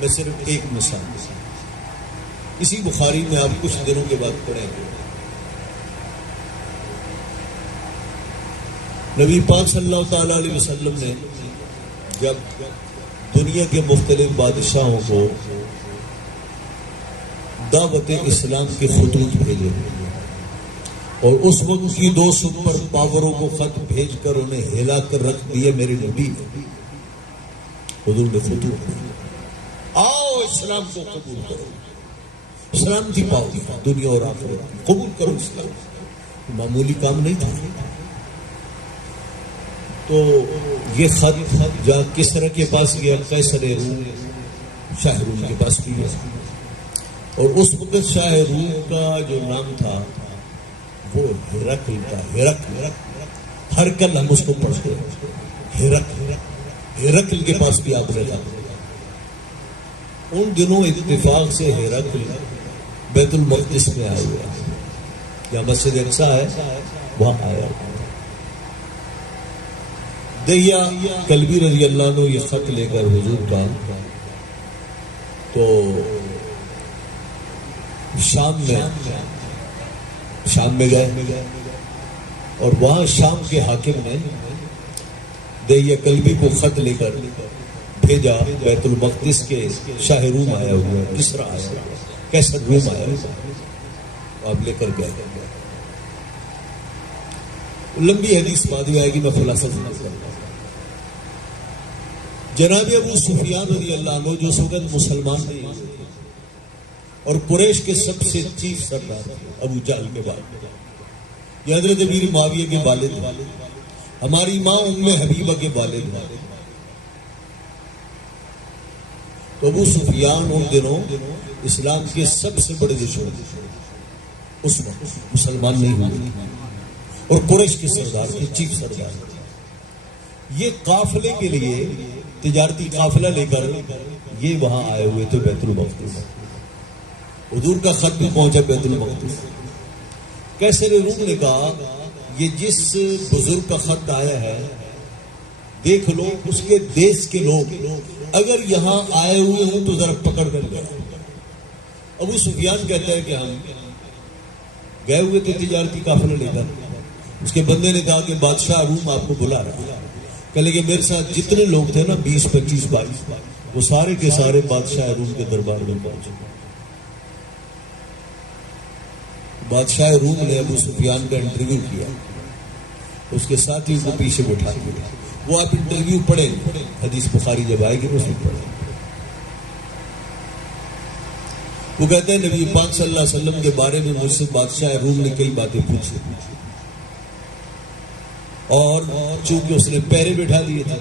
میں صرف ایک مثال اسی بخاری میں آپ کچھ دنوں کے بعد پڑھیں گے. نبی پاک صلی اللہ تعالی علیہ وسلم نے جب دنیا کے مختلف بادشاہوں کو دعوت اسلام کے خطوط بھیجے اور اس وقت کی 2 سپر پاوروں کو خط بھیج کر انہیں ہلا کر رکھ دیے. میرے نبی حضور نے خطوط آؤ اسلام کو قبول کرو، سلامتی پاؤ گے دنیا اور آخرت، قبول کرو اسلام. معمولی کام نہیں تھا. تو یہ خط جہاں کسرا کے پاس گیا، قیصر روم شاہ روم کے پاس گیا، اور اس وقت شاہ روم کا جو نام تھا وہ ہرقل کا. ہرقل ہم اس کو پڑھتے ہیں. ہرقل کے پاس بھی آپ نے رکھا. ان دنوں اتفاق سے ہرقل بیت المقدس میں آیا ہوا، یا مسجد اقصی ہے وہاں آیا. دہیا کلبی رضی اللہ عنہ یہ خط لے کر حضور کا تو شام میں گئے، اور وہاں شام کے حاکم نے دہیا کلبی کو خط لے کر بھیجا بیت المقدس کے شاہ روم آیا ہوا، کسرا آیا ہوا، قیصر روم آیا ہوا، آپ لے کر گئے. لمبی حدیث بعد میں آئے گی، میں خلاصہ سنا کروں. جناب ابو سفیان رضی اللہ عنہ جو اس وقت مسلمان نہیں اور قریش کے سب سے چیف سردار ابو جہل کے بعد، یہ حضرت امیر معاویہ کے والد، ہماری ماں ام حبیبہ کے والد. تو ابو سفیان ان دنوں اسلام کے سب سے بڑے دشمن اس وقت مسلمان نہیں ہوئے اور قریش کے سردار کے چیف سردار. یہ قافلے کے لیے تجارتی قافلہ لے کر یہ وہاں آئے ہوئے تھے بیت المقدس. حضور کا خط بھی پہنچا بیت المقدس. قیصر روم نے کہا یہ جس بزرگ کا خط آیا ہے دیکھ لو اس کے دیش کے لوگ اگر یہاں آئے ہوئے ہوں تو ذرا پکڑ کر گئے. ابو سفیان کہتا ہے کہ ہم گئے ہوئے تھے تجارتی قافلہ لے کر. اس کے بندے نے کہا کہ بادشاہ روم آپ کو بلا رہا ہے. کہنے کہ میرے ساتھ جتنے لوگ تھے نا 20 25 22 وہ سارے کے سارے بادشاہ روم کے دربار میں پہنچے. بادشاہ روم نے ابو سفیان کا انٹرویو کیا، اس کے ساتھ ہی کو پیچھے بٹھا دیا. وہ آپ انٹرویو پڑھیں، حدیث بخاری جب آئے گی اس میں پڑھیں. وہ کہتے ہیں نبی پاک صلی اللہ علیہ وسلم کے بارے میں مجھ سے بادشاہ روم نے کئی باتیں پوچھی، اور چونکہ اس نے پہرے بٹھا دیے تھے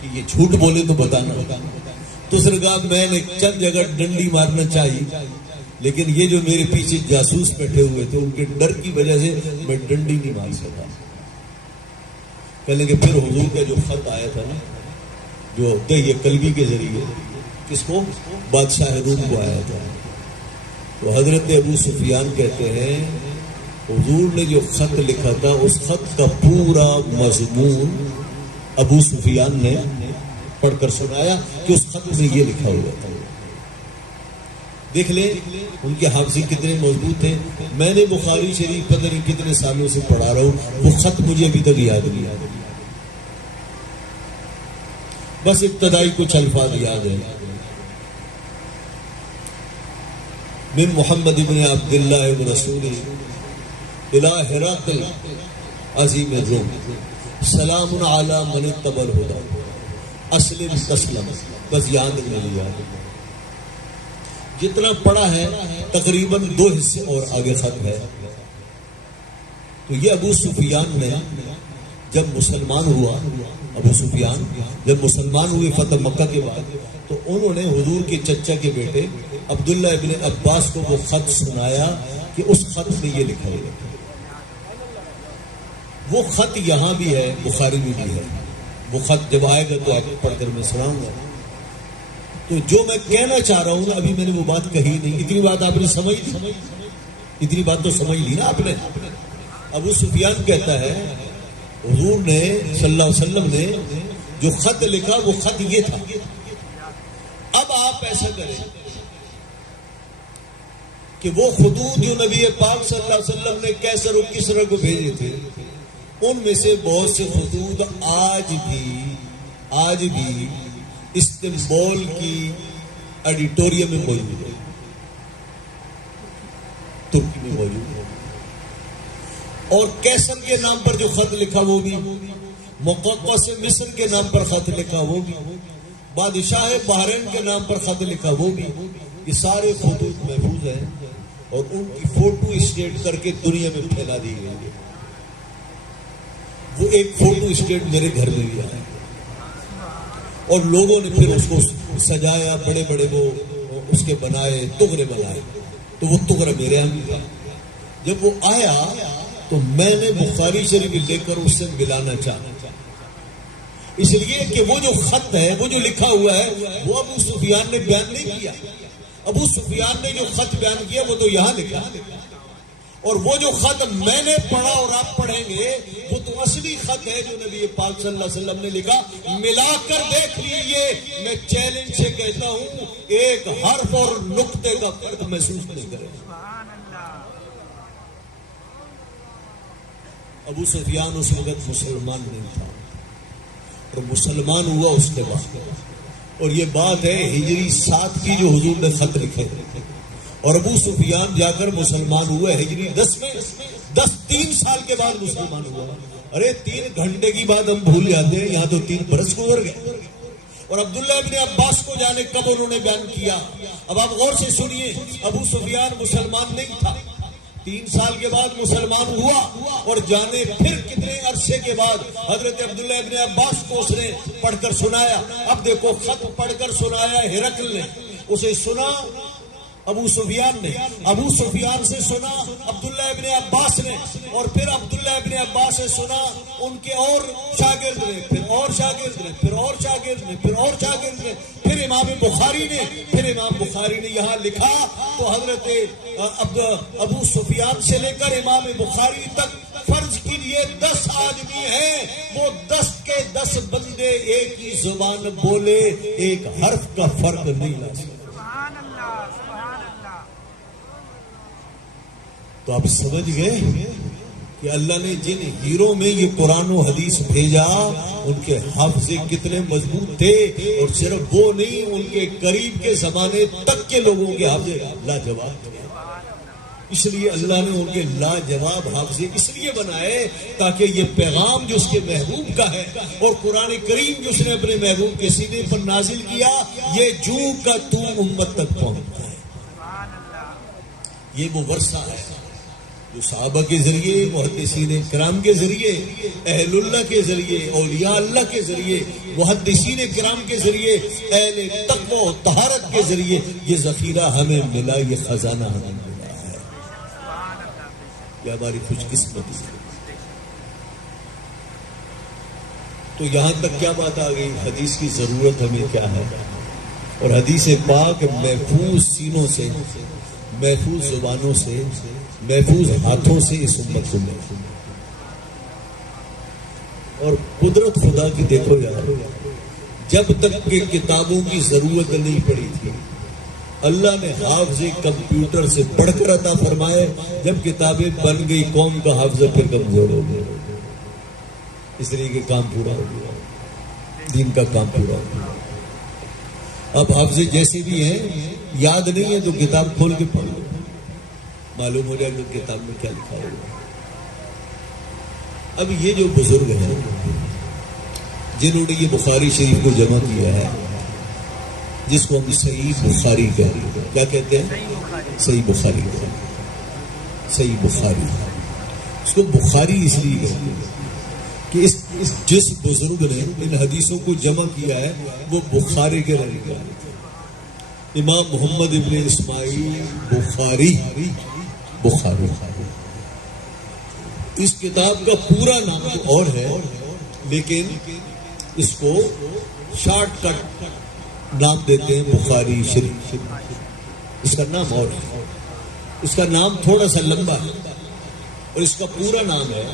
کہ یہ جھوٹ بولے تو بتانا. تو اس نے کہا میں نے چند جگہ ڈنڈی مارنا چاہیے لیکن یہ جو میرے پیچھے جاسوس بیٹھے ہوئے تھے ان کے ڈر کی وجہ سے میں ڈنڈی نہیں مار سکا. کہنے کہ پھر حضور کا جو خط آیا تھا نا جو دہی قلبی کے ذریعے کس کو بادشاہ روم کو آیا تھا, تو حضرت ابو سفیان کہتے ہیں حضور نے جو خط لکھا تھا اس خط کا پورا مضمون ابو سفیان نے پڑھ کر سنایا کہ اس خط میں یہ لکھا ہوا تھا. دیکھ لیں ان کے حافظی کتنے مضبوط ہیں. میں نے بخاری شریف پتہ نہیں کتنے سالوں سے پڑھا رہا ہوں, وہ خط مجھے ابھی تک یاد نہیں. بس ابتدائی کچھ الفاظ یاد ہیں. من محمد ابن عبداللہ ابن رسول الى ہرقل عظیم الروم سلام علی من اتبع الہدی اسلم تسلم. بس یاد تک نہیں یاد. جتنا پڑھا ہے تقریباً 2 حصے اور آگے خط ہے. تو یہ ابو سفیان نے جب مسلمان ہوا, ابو سفیان جب مسلمان ہوئے فتح مکہ کے بعد, تو انہوں نے حضور کے چچا کے بیٹے عبداللہ ابن عباس کو وہ خط سنایا کہ اس خط میں یہ لکھا ہے. وہ خط یہاں بھی ہے, بخاری میں بھی ہے. وہ خط جب آئے گا تو آپ پڑھ کر میں سناؤں گا. تو جو میں کہنا چاہ رہا ہوں ابھی میں نے وہ بات کہی نہیں. اتنی بات آپ نے سمجھ لی, اتنی بات تو سمجھ لی نا آپ نے. ابو سفیان کہتا ہے حضور نے صلی اللہ علیہ وسلم نے جو خط لکھا وہ خط یہ تھا. اب آپ ایسا کریں کہ وہ خطوط جو نبی پاک صلی اللہ علیہ وسلم نے کیسر و کسرا کو بھیجے تھے ان میں سے بہت سے خطوط آج بھی استنبول کی ایڈیٹوریم میں موجود ہے, ترکی میں موجود ہے. اور کیسر کے نام پر جو خط لکھا وہ بھی, مقوقس مصر کے نام پر خط لکھا وہ بھی, بادشاہ بحرین کے نام پر خط لکھا وہ بھی. یہ سارے خطوط محفوظ ہیں اور ان کی فوٹو اسٹیٹ کر کے دنیا میں پھیلا دی گئی. وہ ایک فوٹو اسٹیٹ میرے گھر میں بھی آیا اور لوگوں نے پھر اس کو سجایا, بڑے بڑے وہ اس کے بنائے, تغرے بنائے. تو وہ تغرہ میرے یہاں بھی تھا. جب وہ آیا تو میں نے بخاری شریف لے کر اس سے ملانا چاہا, اس لیے کہ وہ جو خط ہے, وہ جو لکھا ہوا ہے, وہ ابو سفیان نے بیان نہیں کیا. ابو سفیان نے جو خط بیان کیا وہ تو یہاں لکھا, اور وہ جو خط میں نے پڑھا اور آپ پڑھیں گے وہ تو اصلی خط ہے جو نبی پاک صلی اللہ علیہ وسلم نے لکھا. ملا کر دیکھ لیجئے, میں چیلنج سے کہتا ہوں ایک حرف اور نقطے کا فرق محسوس نہیں کرے. ابو سفیان اس وقت مسلمان نہیں تھا اور مسلمان ہوا اس کے بعد, اور یہ بات ہے ہجری 7 کی جو حضور نے خط لکھے, اور ابو سفیان جا کر مسلمان ہوا ہجری 10 میں. 3 سال کے بعد مسلمان ہوا. ارے 3 گھنٹے کی بات ہم بھول جاتے ہیں, یہاں تو 3 برس گزر گئے. اور عبداللہ ابن عباس کو جانے کب انہوں نے بیان کیا. اب آپ غور سے سنیے, ابو سفیان مسلمان نہیں تھا, 3 سال کے بعد مسلمان ہوا, اور جانے پھر کتنے عرصے کے بعد حضرت عبداللہ ابن عباس کو اس نے پڑھ کر سنایا. اب دیکھو خط پڑھ کر سنایا ہرقل نے, اسے سنا ابو سفیان نے, ابو سفیان سے سنا عبداللہ ابن عباس نے, اور پھر عبداللہ ابن عباس سے سنا ان کے اور شاگرد نے, پھر اور شاگرد نے, پھر اور شاگرد نے, پھر اور شاگرد نے, پھر امام بخاری نے, پھر امام بخاری نے یہاں لکھا. تو حضرت ابو سفیان سے لے کر امام بخاری تک فرض کیجئے 10 آدمی ہیں, وہ 10 کے 10 بندے ایک ہی زبان بولے, ایک حرف کا فرق نہیں لا سکتے. تو آپ سمجھ گئے کہ اللہ نے جن ہیروں میں یہ قرآن و حدیث بھیجا ان کے حافظے کتنے مضبوط تھے, اور صرف وہ نہیں ان کے قریب کے زمانے تک کے لوگوں کے حافظے لاجواب تھے. اس لیے اللہ نے ان کے لاجواب حافظے اس لیے بنائے تاکہ یہ پیغام جو اس کے محبوب کا ہے اور قرآن کریم جو اس نے اپنے محبوب کے سینے پر نازل کیا, یہ جو کا تو امت تک پہنچتا ہے. یہ وہ ورثہ ہے جو صحابہ کے ذریعے، محدثین کرام کے ذریعے، اہل اللہ کے ذریعے، اولیاء اللہ کے ذریعے، محدثین کرام کے ذریعے، اہل تقوی و طہارت کے ذریعے یہ ذخیرہ ہمیں ملا، یہ خزانہ ہمیں ملا ہے. یہ ہماری خوش قسمتی ہے. تو یہاں تک کیا بات آ گئی؟ حدیث کی ضرورت ہمیں کیا ہے، اور حدیث پاک محفوظ سینوں سے، محفوظ زبانوں سے، محفوظ ہاتھوں سے اس امت کو ملے. اور قدرت خدا کی دیکھو یار، جب تک کہ کتابوں کی ضرورت نہیں پڑی تھی، اللہ نے حافظ کمپیوٹر سے بڑھ کر عطا فرمائے. جب کتابیں بن گئی قوم کا حافظہ پھر کمزور ہو گیا، اس لیے کہ کام پورا ہو گیا، دین کا کام پورا ہو گیا. اب حافظ جیسے بھی ہیں، یاد نہیں ہے تو کتاب کھول کے پڑھ لو، معلوم ہو جائے کہ کتاب میں کیا لکھا ہوگا. اب یہ جو بزرگ ہیں جنہوں نے یہ بخاری شریف کو جمع کیا ہے، جس کو ہم صحیح بخاری کہتے ہیں، کیا کہتے ہیں؟ صحیح بخاری. صحیح بخاری اس کو بخاری اس لیے کہتے ہیں کہ جس بزرگ نے ان حدیثوں کو جمع کیا ہے وہ بخاری کے رہنے والے تھے. امام محمد ابن اسماعیل بخاری. اس کتاب کا پورا نام تو اور ہے، لیکن اس کو شارٹ کٹ نام دیتے ہیں بخاری شریف. اس کا نام اور ہے، اس کا نام تھوڑا سا لمبا ہے، اور اس کا پورا نام ہے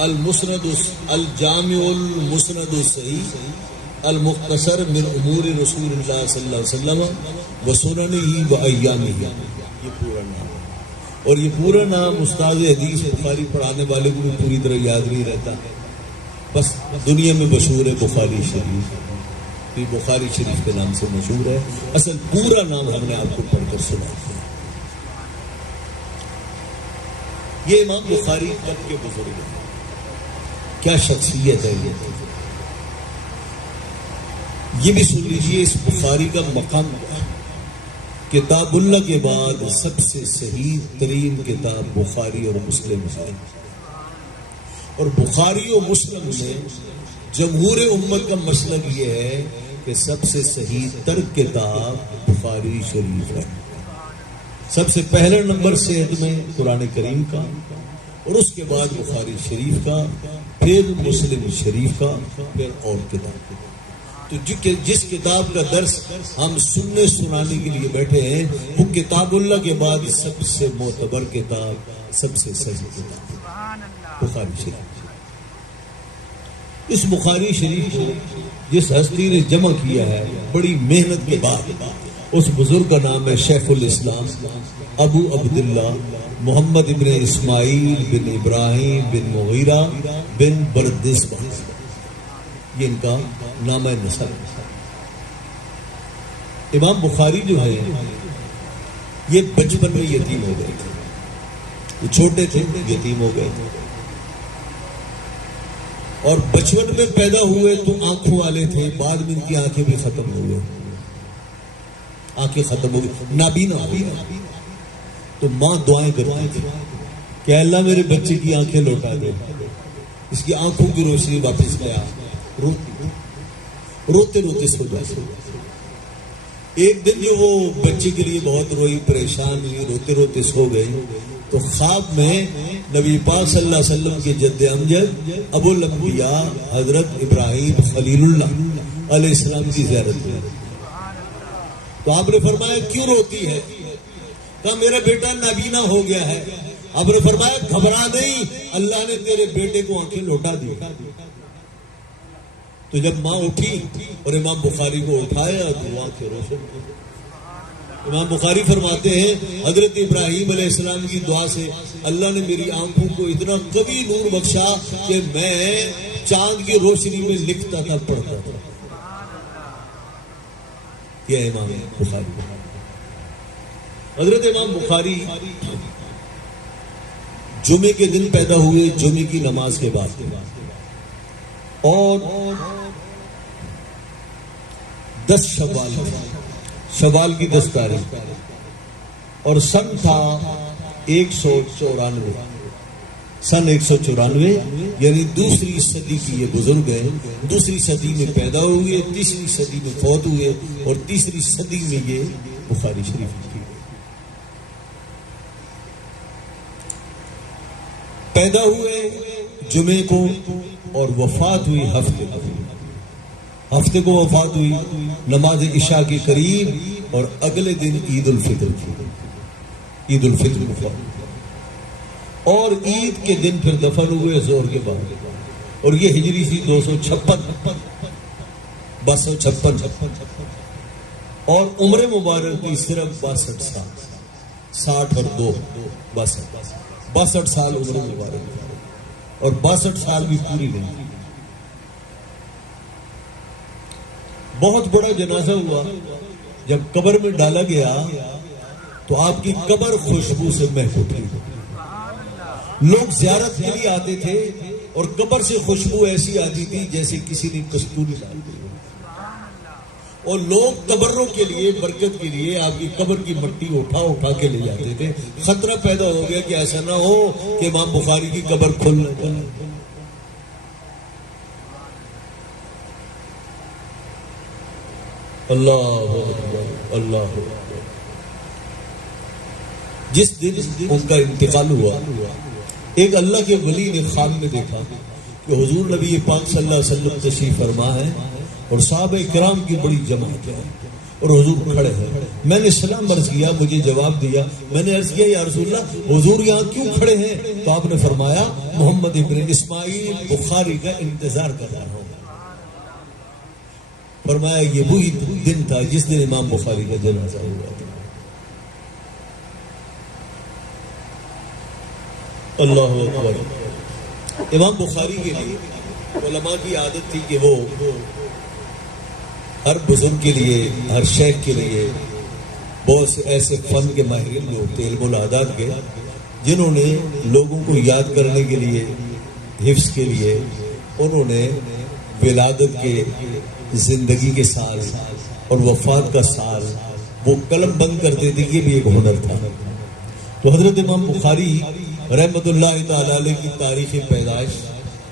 المسند الجامع المسند الصحیح المختصر من امور رسول اللہ صلی اللہ علیہ وسلم وسننہ وایامہ. یہ پورا نام ہے، اور یہ پورا نام استاد حدیث بخاری پڑھانے والے کو بھی پوری طرح یاد نہیں رہتا، بس دنیا میں مشہور ہے بخاری شریف. یہ بخاری شریف کے نام سے مشہور ہے، اصل پورا نام ہم نے آپ کو پڑھ کر سنا. یہ امام بخاری کب کے بزرگ ہیں، کیا شخصیت ہے یہ بھی سن لیجیے. اس بخاری کا مقام کتاب اللہ کے بعد سب سے صحیح ترین کتاب بخاری اور مسلم ہے، اور بخاری اور مسلم میں جمہور امت کا مسلک یہ ہے کہ سب سے صحیح تر کتاب بخاری شریف ہے. سب سے پہلا نمبر صحت میں قرآن کریم کا، اور اس کے بعد بخاری شریف کا، پھر مسلم شریف کا، پھر اور کتاب. تو جس کتاب کا درس ہم سننے سنانے کے لیے بیٹھے ہیں وہ کتاب اللہ کے بعد سب سے معتبر کتاب، سب سے صحیح کتاب بخاری شریف. اس بخاری شریف کو جس ہستی نے جمع کیا ہے بڑی محنت کے بعد، اس بزرگ کا نام ہے شیخ الاسلام ابو عبداللہ محمد ابن اسماعیل بن ابراہیم بن مغیرہ بن بردسبہ. یہ ان کا نام نسب. امام بخاری جو ہے یہ بچپن میں یتیم ہو گئے تھے، یہ چھوٹے تھے یتیم ہو گئے تھے، اور بچپن میں پیدا ہوئے تو آنکھوں والے تھے، بعد میں ان کی آنکھیں بھی ختم ہو گئی، آنکھیں ختم ہو گئی، نابینا ہوئی. تو ماں دعائیں کرتی تھی کہ اللہ میرے بچے کی آنکھیں لوٹا دے، اس کی آنکھوں کی روشنی واپس لے آ. روتے روتے سو جاتے. ایک دن جو وہ بچے کے لیے بہت روئی، پریشان ہوئی، روتے روتے سو گئے، تو خواب میں نبی پاک صلی اللہ علیہ وسلم کے جد امجد ابو الانبیاء حضرت ابراہیم خلیل اللہ علیہ السلام کی زیارت ہوئی. تو آپ نے فرمایا کیوں روتی ہے؟ کہا میرا بیٹا نابینا ہو گیا ہے. آپ نے فرمایا گھبرا نہیں، اللہ نے تیرے بیٹے کو آنکھیں لوٹا دی. تو جب ماں اٹھی اور امام بخاری کو اٹھایا تو آنکھیں روشن. امام بخاری فرماتے ہیں حضرت ابراہیم علیہ السلام کی دعا سے اللہ نے میری آنکھوں کو اتنا قوی نور بخشا کہ میں چاند کی روشنی میں لکھتا تھا، پڑھتا تھا. یہ امام بخاری. حضرت امام بخاری جمعے کے دن پیدا ہوئے، جمعے کی نماز کے بعد، اور 10 شوال کی 10 تاریخ، اور سن تھا 194 سن 194 یعنی دوسری صدی کی یہ بزرگ ہیں. دوسری صدی میں پیدا ہوئے, تیسری صدی میں فوت ہوئے اور تیسری صدی میں یہ بخاری شریف لکھی. پیدا ہوئے جمعے کو اور وفات ہوئی ہفتے کو وفات ہوئی نماز عشاء کے قریب, اور اگلے دن عید الفطر کو اور عید کے دن پھر دفن ہوئے زور کے بعد. اور یہ ہجری تھی 256 اور عمر مبارک کی صرف 62 سال, 60 اور 2 62 سال عمر مبارک, اور 62 سال بھی پوری نہیں. بہت بڑا جنازہ ہوا. جب قبر میں ڈالا گیا تو آپ کی قبر خوشبو سے محفوظ تھی. لوگ زیارت کے لیے آتے تھے اور قبر سے خوشبو ایسی آتی تھی جیسے کسی نے کستوری ڈال دی. اور لوگ تبرک کے لیے, برکت کے لیے آپ کی قبر کی مٹی اٹھا کے لے جاتے تھے. خطرہ پیدا ہو گیا کہ ایسا نہ ہو کہ امام بخاری کی قبر کھل نہ جائے. اللہ اللہ. جس دن ان کا انتقال ہوا, ایک اللہ کے ولی نے خواب میں دیکھا کہ حضور نبی پاک صلی اللہ علیہ وسلم تشریف فرما ہے اور صحابہ کرام کی بڑی جماعت ہے اور حضور کھڑے ہیں. میں نے سلام عرض کیا, مجھے جواب دیا. میں نے عرض کیا یا رسول اللہ حضور یہاں کیوں کھڑے ہیں؟ تو آپ نے فرمایا محمد ابن اسماعیل بخاری کا انتظار کر رہا ہوں. فرمایا یہ وہی دن تھا جس دن امام بخاری کا جنازہ ہوا تھا. اللہ اکبر. امام بخاری کے لیے علماء کی عادت تھی کہ وہ ہر بزرگ کے لیے, ہر شیخ کے لیے بہت سے ایسے فن کے ماہرین لوگ تھے, علم العادات کے, جنہوں نے لوگوں کو یاد کرنے کے لیے, حفظ کے لیے, انہوں نے ولادت کے, زندگی کے سال اور وفات کا سال وہ قلم بند کرتے تھے. یہ بھی ایک ہنر تھا. تو حضرت امام بخاری رحمت اللہ تعالی علیہ کی تاریخ پیدائش,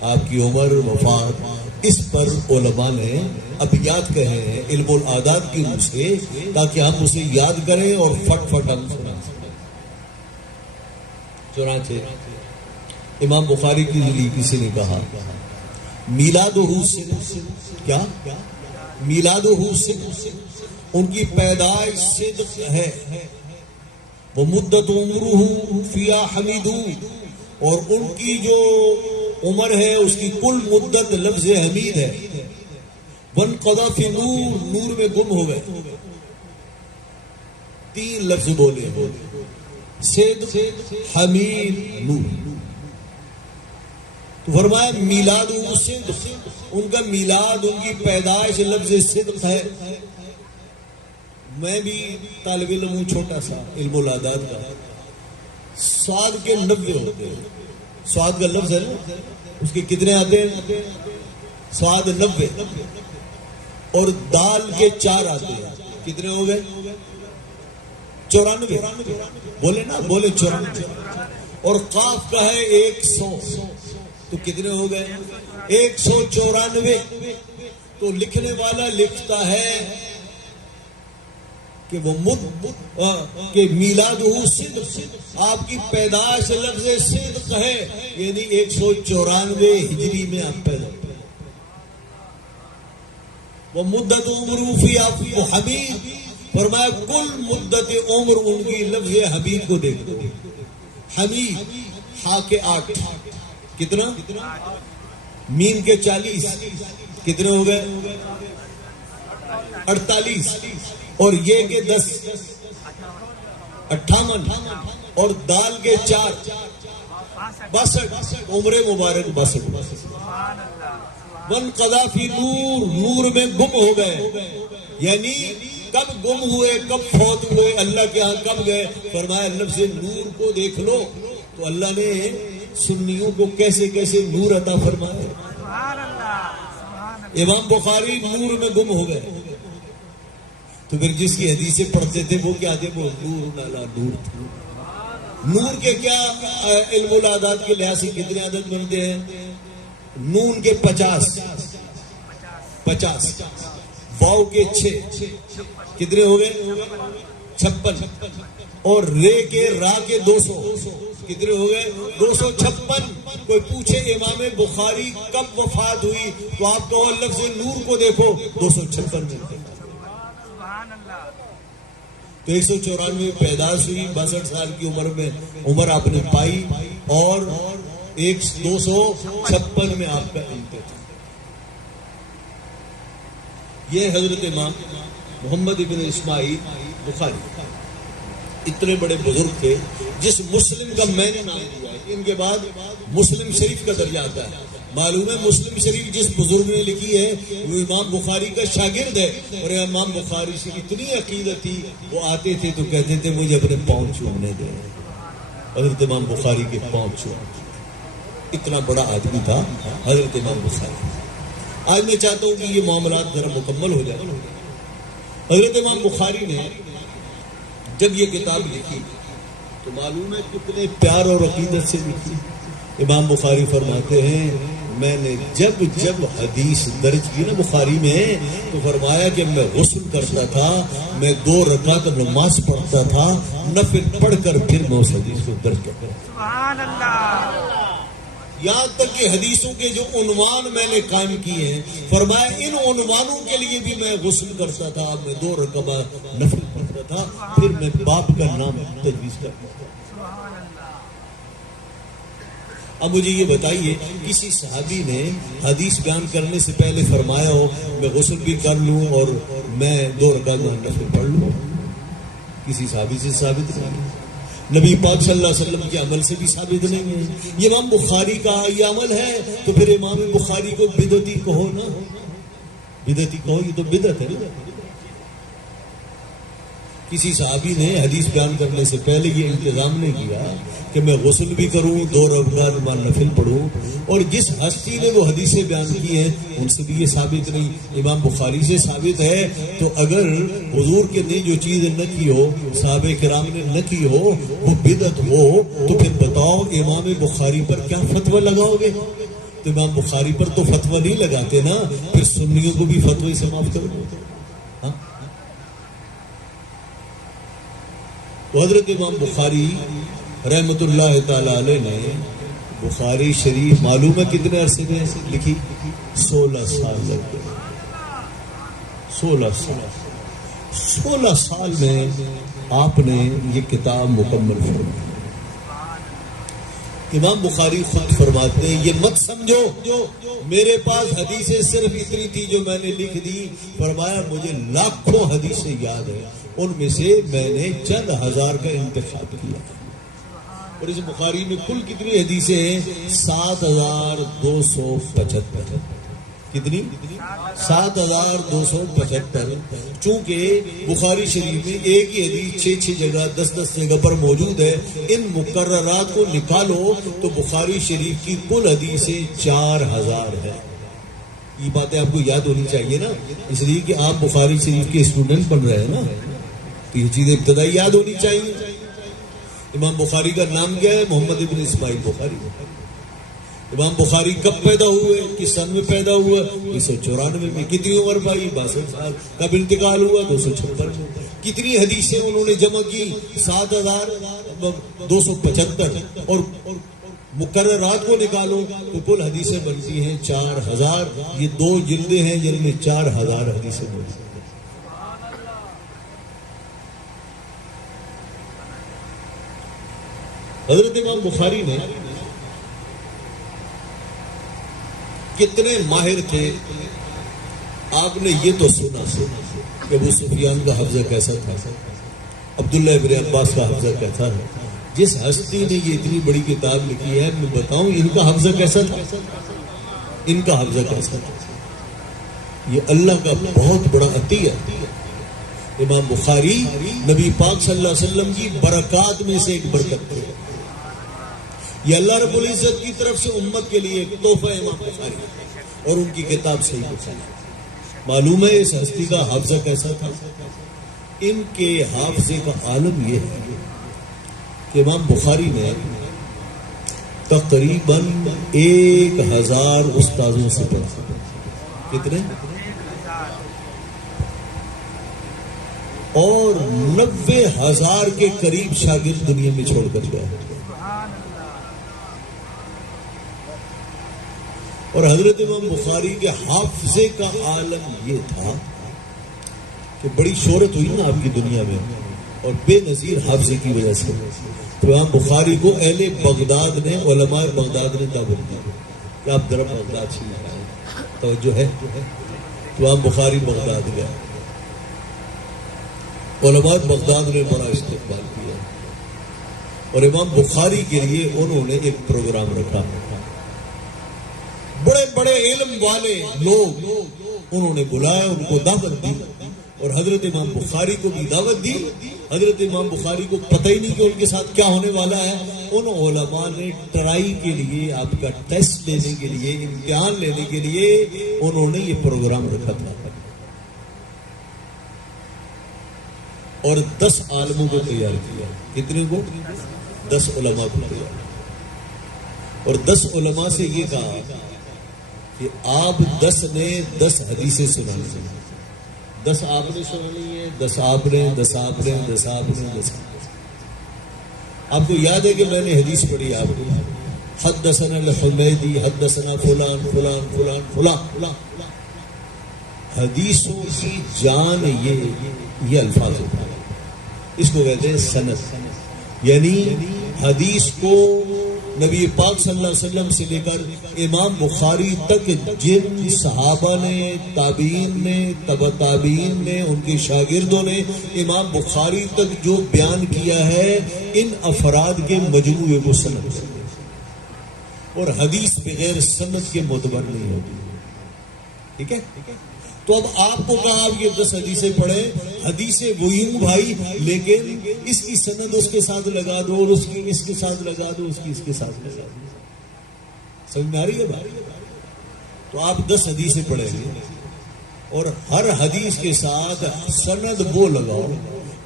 آپ کی عمر, وفات, اس پر علماء نے ابیات کہے ہیں علم العادات کی روح سے, تاکہ ہم اسے یاد کریں اور فٹ ہم سنا سکیں. چنانچہ امام بخاری کے لیے کسی نے کہا میلاد و روح سے کیا میلاد و روح سے ان کی پیدائش صدق ہے. وہ مدت عمرہ فیا حمیدو, اور ان کی جو عمر ہے اس کی کل مدت لفظ حمید ہے. وانقضا فی نور, نور میں گم ہو گئے. 3 لفظ بولے, صدق, حمید, نور. تو فرمایا میلاد و صدق, ان کا میلاد, ان کی پیدائش لفظ صدق ہے. میں بھی طالب علم ہوں, چھوٹا سا علم العادات کا. سعد کے 90 ہوتے ہیں. سعد کا لفظ ہے نا, اس کے کتنے آتے ہیں؟ سعد 90. اور دال کے 4 آتے ہیں. کتنے ہو گئے؟ 94. بولے نا, بولے 94. اور قاف کا ہے 100, تو کتنے ہو گئے؟ 194. تو لکھنے والا لکھتا ہے کہ وہ کہ میلاد صدق, آپ کی پیدائش لفظ صدق ہے, یعنی 194 ہجری میں آپ پیدا ہوئے. وہ مدت عمر فی حمید, فرمایا کل مدت عمر ان کی لفظ حمید کو دیکھ دو. حمید ہا کے 8 کتنا؟ میم کے 40 کتنے ہو گئے؟ 48. اور یہ کے 10 58, اور دال کے 4 62. عمر مبارک 62. وانقضا فی نور, نور میں گم ہو گئے. یعنی کب گم ہوئے, کب فوت ہوئے, اللہ کے ہاں کب گئے؟ فرمایا لفظ نور کو دیکھ لو. تو اللہ نے سنیوں کو کیسے کیسے نور عطا فرمایا. امام بخاری نور میں گم ہو گئے. تو پھر جس کی حدیثیں پڑھتے تھے وہ کیا تھے؟ وہ نور نالا نور تھا. نور کے کیا علم العدد کے لحاظ سے کتنے عدد بنتے ہیں؟ نون کے 50 واو کے 6 کتنے ہو گئے؟ 56 اور رے کے را کے 200 کتنے ہو گئے؟ 256. کوئی پوچھے امام بخاری کب وفات ہوئی تو آپ کہو لفظ نور کو دیکھو 256 میں. سبحان اللہ. تو 194 پیدائش ہوئی, 62 سال کی عمر میں عمر آپ نے پائی اور 256 میں آپ کا انتقال. یہ حضرت امام محمد ابن اسماعیل بخاری اتنے بڑے بزرگ تھے جس مسلم کا میں نے نام دیا ہے. ان کے بعد مسلم شریف کا درجہ آتا ہے. معلوم ہے مسلم شریف جس بزرگ نے لکھی ہے وہ امام بخاری کا شاگرد ہے, اور امام بخاری سے اتنی عقیدت تھی وہ آتے تھے تو کہتے تھے مجھے اپنے پاؤں چھونے دیں. حضرت امام بخاری کے پاؤں چھونے, اتنا بڑا آدمی تھا حضرت امام بخاری. آج میں چاہتا ہوں کہ یہ معاملات ذرا مکمل ہو جائے. حضرت امام بخاری نے جب یہ کتاب لکھی تو معلوم ہے کتنے پیار اور عقیدت سے لکھی. امام بخاری فرماتے ہیں میں نے جب حدیث درج کی نا بخاری میں تو فرمایا کہ میں غسل کرتا تھا, میں 2 رکعت نماز پڑھتا تھا, نفل پڑھ کر پھر میں اس حدیث کو درج کرتا تھا. سبحان اللہ. یہاں تک کہ حدیثوں کے جو عنوان میں نے قائم کیے ہیں فرمایا ان عنوانوں کے لیے بھی میں غسل کرتا تھا, میں 2 رکعت نفل پڑھتا تھا, پھر میں باپ کا نام تجویز کرتا تھا. اب مجھے یہ بتائیے کسی صحابی نے حدیث بیان کرنے سے پہلے فرمایا ہو میں غسل بھی کر لوں اور میں 2 رکعت نفل پڑھ لوں؟ کسی صحابی سے ثابت نہیں, نبی پاک صلی اللہ علیہ وسلم کے عمل سے بھی ثابت نہیں ہے. یہ امام بخاری کا یہ عمل ہے تو پھر امام بخاری کو بدعتی کہو نا, بدعتی کہو, یہ تو بدعت ہے. کسی صحابی نے حدیث بیان کرنے سے پہلے یہ انتظام نہیں کیا کہ میں غسل بھی کروں 2 رکعت نفل پڑھوں, اور جس ہستی نے وہ حدیثیں بیان کی ہیں ان سے بھی یہ ثابت نہیں, امام بخاری سے ثابت ہے. تو اگر حضور کے نے جو چیز نہ کی ہو, صحابہ کرام نے نہ کی ہو, وہ بدعت ہو, تو پھر بتاؤ امام بخاری پر کیا فتویٰ لگاؤ گے؟ تو امام بخاری پر تو فتویٰ نہیں لگاتے نا, پھر سنیوں کو بھی فتوی سے معاف کر دو. ہاں تو حضرت امام بخاری رحمت اللہ تعالی علیہ نے بخاری شریف معلوم ہے کتنے عرصے میں لکھی؟ 16 سال لگ گئے. 16 سال میں آپ نے یہ کتاب مکمل فرمائی. امام بخاری خود فرماتے ہیں یہ مت سمجھو میرے پاس حدیثیں صرف اتنی تھی جو میں نے لکھ دی. فرمایا مجھے لاکھوں حدیثیں یاد ہیں, ان میں سے میں نے چند ہزار کا انتخاب کیا. اور اس بخاری میں کل کتنی حدیثیں ہیں؟ 7275. کتنی؟ 7275. چونکہ بخاری شریف میں ایک ہی حدیث 6 جگہ 10 جگہ پر موجود ہے, ان مقررات کو نکالو تو بخاری شریف کی کل حدیثیں 4000 ہے. یہ باتیں آپ کو یاد ہونی چاہیے نا, اس لیے کہ آپ بخاری شریف کے اسٹوڈنٹ بن رہے ہیں نا, تو یہ چیزیں ابتدائی یاد ہونی چاہیے. امام بخاری کا نام کیا ہے؟ محمد ابن اسماعیل بخاری. امام بخاری کب پیدا ہوئے, کس سن میں پیدا ہوا؟ 1994 میں. کتنی عمر پائی؟ 62 سال. کب انتقال ہوا؟ 256 میں. کتنی حدیثیں انہوں نے جمع کی؟ 7275. اور مقررات کو نکالو تو کل حدیثیں بنتی ہیں 4000. یہ 2 جلدیں ہیں جن میں 4000 حدیثیں بنتی ہیں. حضرت امام بخاری نے کتنے ماہر تھے آپ نے یہ تو سنا کہ ابو سفیان کا حفظہ کیسا تھا, عبداللہ ابن عباس کا حفظہ کیسا تھا. جس ہستی نے یہ اتنی بڑی کتاب لکھی ہے میں بتاؤں ان کا حفظہ کیسا تھا, ان کا حفظہ کیسا تھا. یہ اللہ کا بہت بڑا عطیہ. امام بخاری نبی پاک صلی اللہ علیہ وسلم کی برکات میں سے ایک برکت تھے. یہ اللہ رب العزت کی طرف سے امت کے لیے ایک تحفہ ہے امام بخاری, اور ان کی کتاب صحیح بخاری. معلوم ہے اس ہستی کا حافظہ کیسا تھا. ان کے حافظے کا عالم یہ ہے کہ امام بخاری نے تقریباً 1000 استاذوں سے پڑھا. کتنے؟ اور 90,000 کے قریب شاگرد دنیا میں چھوڑ کر گیا. اور حضرت امام بخاری کے حافظے کا عالم یہ تھا کہ بڑی شہرت ہوئی نا آپ کی دنیا میں اور بے نظیر حافظے کی وجہ سے. تو امام بخاری کو اہل بغداد نے، علماء بغداد نے دعوت دی کہ آپ ذرا بغداد سے آئیں. توجہ ہے؟ تو امام بخاری بغداد گئے. علماء بغداد نے بڑا استقبال کیا اور امام بخاری کے لیے انہوں نے ایک پروگرام رکھا. بڑے بڑے علم والے لوگ انہوں نے بلایا، ان کو دعوت دی اور حضرت امام بخاری کو بھی دعوت دی. حضرت امام بخاری کو پتہ ہی نہیں کہ ان کے ساتھ کیا ہونے والا ہے. ان علماء نے ٹرائی کے لیے، آپ کا ٹیسٹ لینے کے لیے، امتحان لینے کے لیے انہوں نے یہ پروگرام رکھا تھا اور 10 عالموں کو تیار کیا. کتنے کو؟ 10 علماء کو تیار. اور 10 علماء سے یہ کہا کہ آپ 10 نے 10 حدیثیں سنانی ہیں. 10 آپ نے سنانی ہے، 10 آپ نے، 10 آپ نے، 10 آپ نے، 10 آپ کو یاد ہے کہ میں نے حدیث پڑھی آپ کو، حدثنا الحمیدی حدثنا فلان فلان فلان فلان. حدیثوں کی جان یہ الفاظ ہوتا ہے، اس کو کہتے ہیں سند. یعنی حدیث کو نبی پاک صلی اللہ علیہ وسلم سے لے کر امام بخاری تک جن صحابہ نے، تابعین نے، تبع تابعین نے، ان کے شاگردوں نے امام بخاری تک جو بیان کیا ہے، ان افراد کے مجموعے کو سند ہے. اور حدیث بغیر سند کے معتبر نہیں ہوتی. ٹھیک ہے؟ تو اب آپ کو کہا آپ یہ 10 حدیثیں پڑھیں. حدیثیں وہی ہوں بھائی، لیکن اس کی سند اس کے ساتھ لگا دو اور اس کی اس کے ساتھ لگا دو، اس کی اس کے ساتھ لگا دو. سمجھ میں آ رہی ہے بھائی؟ تو آپ 10 حدیثیں پڑھیں گے اور ہر حدیث کے ساتھ سند وہ لگاؤ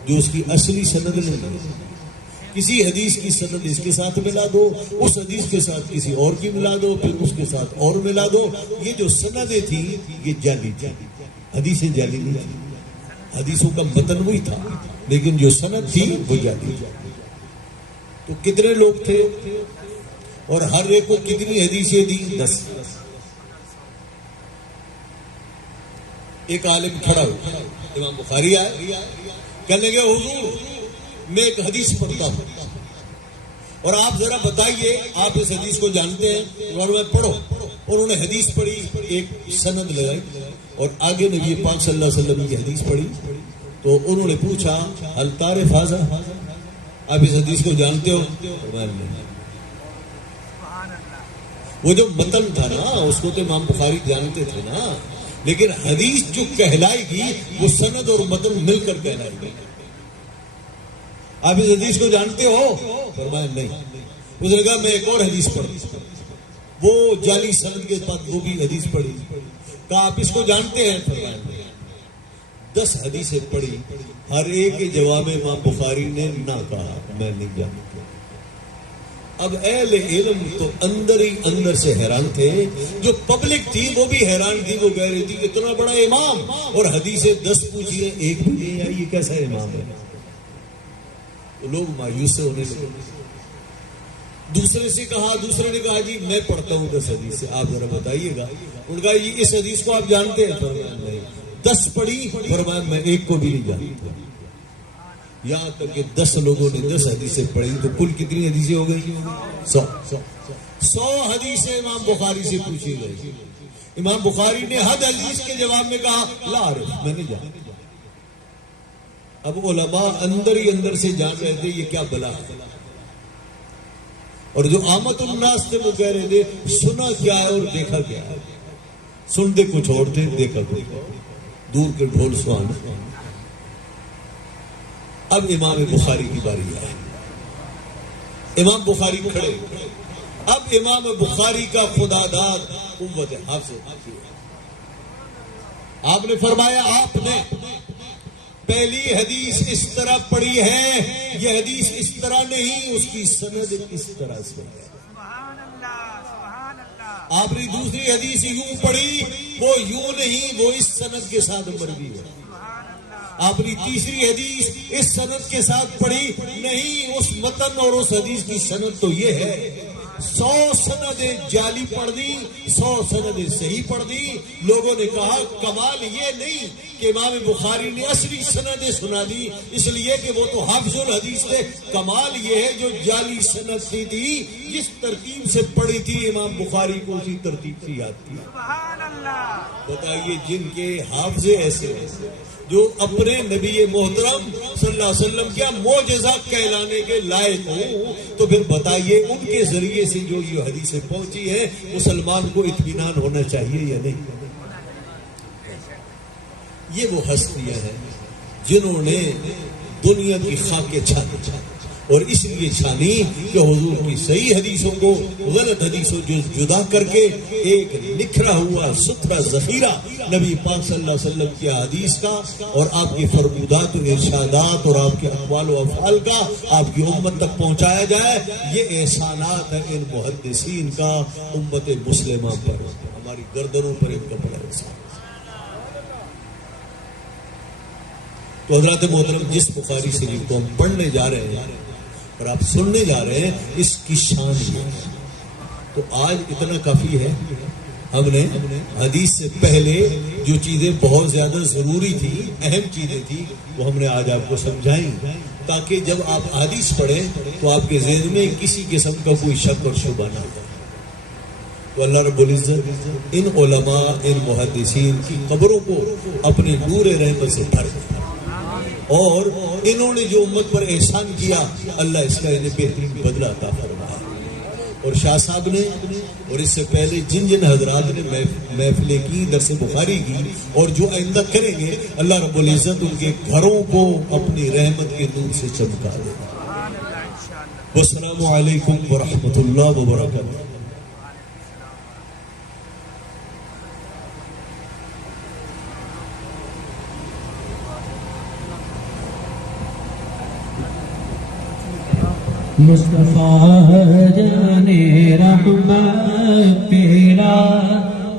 جو اس کی اصلی سند نہیں ہے. کسی حدیث کی سند اس کے ساتھ ملا دو، اس حدیث کے ساتھ کسی اور کی ملا دو، پھر اس کے ساتھ اور ملا دو. یہ جو سندیں تھی یہ جعلی تھی. حدیثیں جعلی نہیں تھی، حدیثوں کا متن وہی تھا لیکن جو سند تھی وہ جعلی تھی. تو کتنے لوگ تھے اور ہر ایک کو کتنی حدیثیں دی؟ 10. ایک عالم کھڑا ہوا، امام بخاری آئے، کہنے لگے حضور میں ایک حدیث پڑھتا ہوں اور آپ ذرا بتائیے آپ اس حدیث کو جانتے ہیں؟ اور میں پڑھو. انہوں نے حدیث پڑھی، ایک سند لگائی اور آگے نبی پاک صلی اللہ علیہ وسلم کی حدیث پڑھی. تو انہوں نے پوچھا هل تعرف هذا؟ آپ اس حدیث کو جانتے ہو؟ وہ جو متن تھا نا اس کو تو امام بخاری جانتے تھے نا، لیکن حدیث جو کہلائے گی وہ سند اور متن مل کر کہلائے گی. آپ اس حدیث کو جانتے ہو؟ فرمایا نہیں. اس نے کہا میں ایک اور حدیث پڑھی، وہ جعلی سند کے بعد وہ بھی حدیث پڑھی. کہا آپ اس کو جانتے ہیں؟ فرمایا نہیں. 10 حدیثیں پڑھی، ہر ایک کے جواب میں امام بخاری نے نہ کہا میں نہیں جانتا. اب اہل علم تو اندر ہی اندر سے حیران تھے، جو پبلک تھی وہ بھی حیران تھی. وہ کہہ رہی تھی کہ اتنا بڑا امام اور حدیثیں 10 پوچھی ہے، ایک بھی نہیں آئی، یہ کیسا امام ہے؟ تو لوگ مایوس ہونے لگے. دوسرے سے کہا، دوسرے نے کہا جی میں پڑھتا ہوں 10 حدیث سے، آپ ذرا بتائیے گا. ان کا جی اس حدیث کو آپ جانتے ہیں؟ فرمایا نہیں. 10 پڑھی، فرمایا میں ایک کو بھی نہیں جانتا. یہاں تک کہ 10 لوگوں نے 10 حدیثیں پڑھی تو کل کتنی حدیثیں ہو گئی؟ 100 حدیثیں امام بخاری سے پوچھی گئی. امام بخاری نے ہر حدیث کے جواب میں کہا لا عارف، میں نہیں جانتا. اب علماء اندر ہی اندر سے جان رہے تھے یہ کیا بلا ہے. اور جو عامت الناس تھے وہ کہہ رہے تھے سنا کیا ہے اور دیکھا کیا ہے. سنتے کچھ اور تھے، دیکھا کچھ اور. دور کے ڈھول سہانا. اب امام بخاری کی باری آئی. امام بخاری کھڑے. اب امام بخاری کا خدا داد قوت حافظ. آپ نے فرمایا آپ نے پہلی حدیث اس طرح پڑھی ہے، یہ حدیث اس طرح نہیں، اس کی سند اس طرح سے ہے۔ سبحان اللہ سبحان اللہ۔ آپ نے دوسری حدیث یوں پڑھی، وہ یوں نہیں، وہ اس سند کے ساتھ مروی ہے۔ سبحان اللہ۔ آپ نے تیسری حدیث اس سند کے ساتھ پڑھی، نہیں، اس متن اور اس حدیث کی سند تو یہ ہے۔ 100 سندیں جعلی پڑھ دی، 100 سندیں صحیح پڑھ دی۔ لوگوں نے کہا کمال یہ نہیں کہ امام بخاری نے اصلی سندیں سنا دی اس لیے کہ وہ تو حافظ الحدیث تھے، کمال یہ ہے جو جعلی سند تھی جس ترتیب سے پڑھی تھی امام بخاری کو اسی ترتیب سے یاد تھی۔ سبحان اللہ۔ بتائیے جن کے حافظے ایسے ہیں جو اپنے نبی محترم صلی اللہ علیہ وسلم کیا معجزہ کہلانے کے لائق ہوں، تو پھر بتائیے ان کے ذریعے سے جو یہ حدیثیں پہنچی ہیں مسلمان کو اطمینان ہونا چاہیے یا نہیں؟ یہ وہ ہستیاں ہیں جنہوں نے دنیا کی خاکیں چھانی، اور اس لیے چھانی کہ حضور کی صحیح حدیثوں کو غلط حدیثوں جو جدا کر کے ایک نکھرا ہوا ستھرا ذخیرہ نبی پاک صلی اللہ علیہ وسلم کی حدیث کا اور آپ کی فرمودات و ارشادات اور آپ کے اقوال و افعال کا آپ کی امت تک پہنچایا جائے، یہ احسانات ہے ان محدثین کا امت مسلمہ پر، ہماری گردنوں پر ان کا بڑا احسان۔ تو حضرات محترم، جس بخاری شریف کو ہم پڑھنے جا رہے ہیں اور آپ سننے جا رہے ہیں، اس کی شان ہے۔ تو آج اتنا کافی ہے، ہم نے حدیث سے پہلے جو چیزیں بہت زیادہ ضروری تھی، اہم چیزیں تھی، وہ ہم نے آج آپ کو سمجھائیں تاکہ جب آپ حدیث پڑھیں تو آپ کے ذہن میں کسی قسم کا کوئی شک اور شبہ نہ ہو۔ تو اللہ رب العزت ان علماء، ان محدثین کی قبروں کو اپنے نور رحمت سے بھر دے، اور انہوں نے جو امت پر احسان کیا اللہ اس کا انہیں بہترین بدلہ عطا فرمائے۔ اور شاہ صاحب نے اور اس سے پہلے جن جن حضرات نے محفلیں کی، درس بخاری کی، اور جو آئندہ کریں گے، اللہ رب العزت ان کے گھروں کو اپنی رحمت کے نور سے چمکا دے۔ سبحان اللہ انشاءاللہ۔ والسلام علیکم ورحمۃ اللہ وبرکاتہ۔ مصطفیٰ جانے رحمت پیرا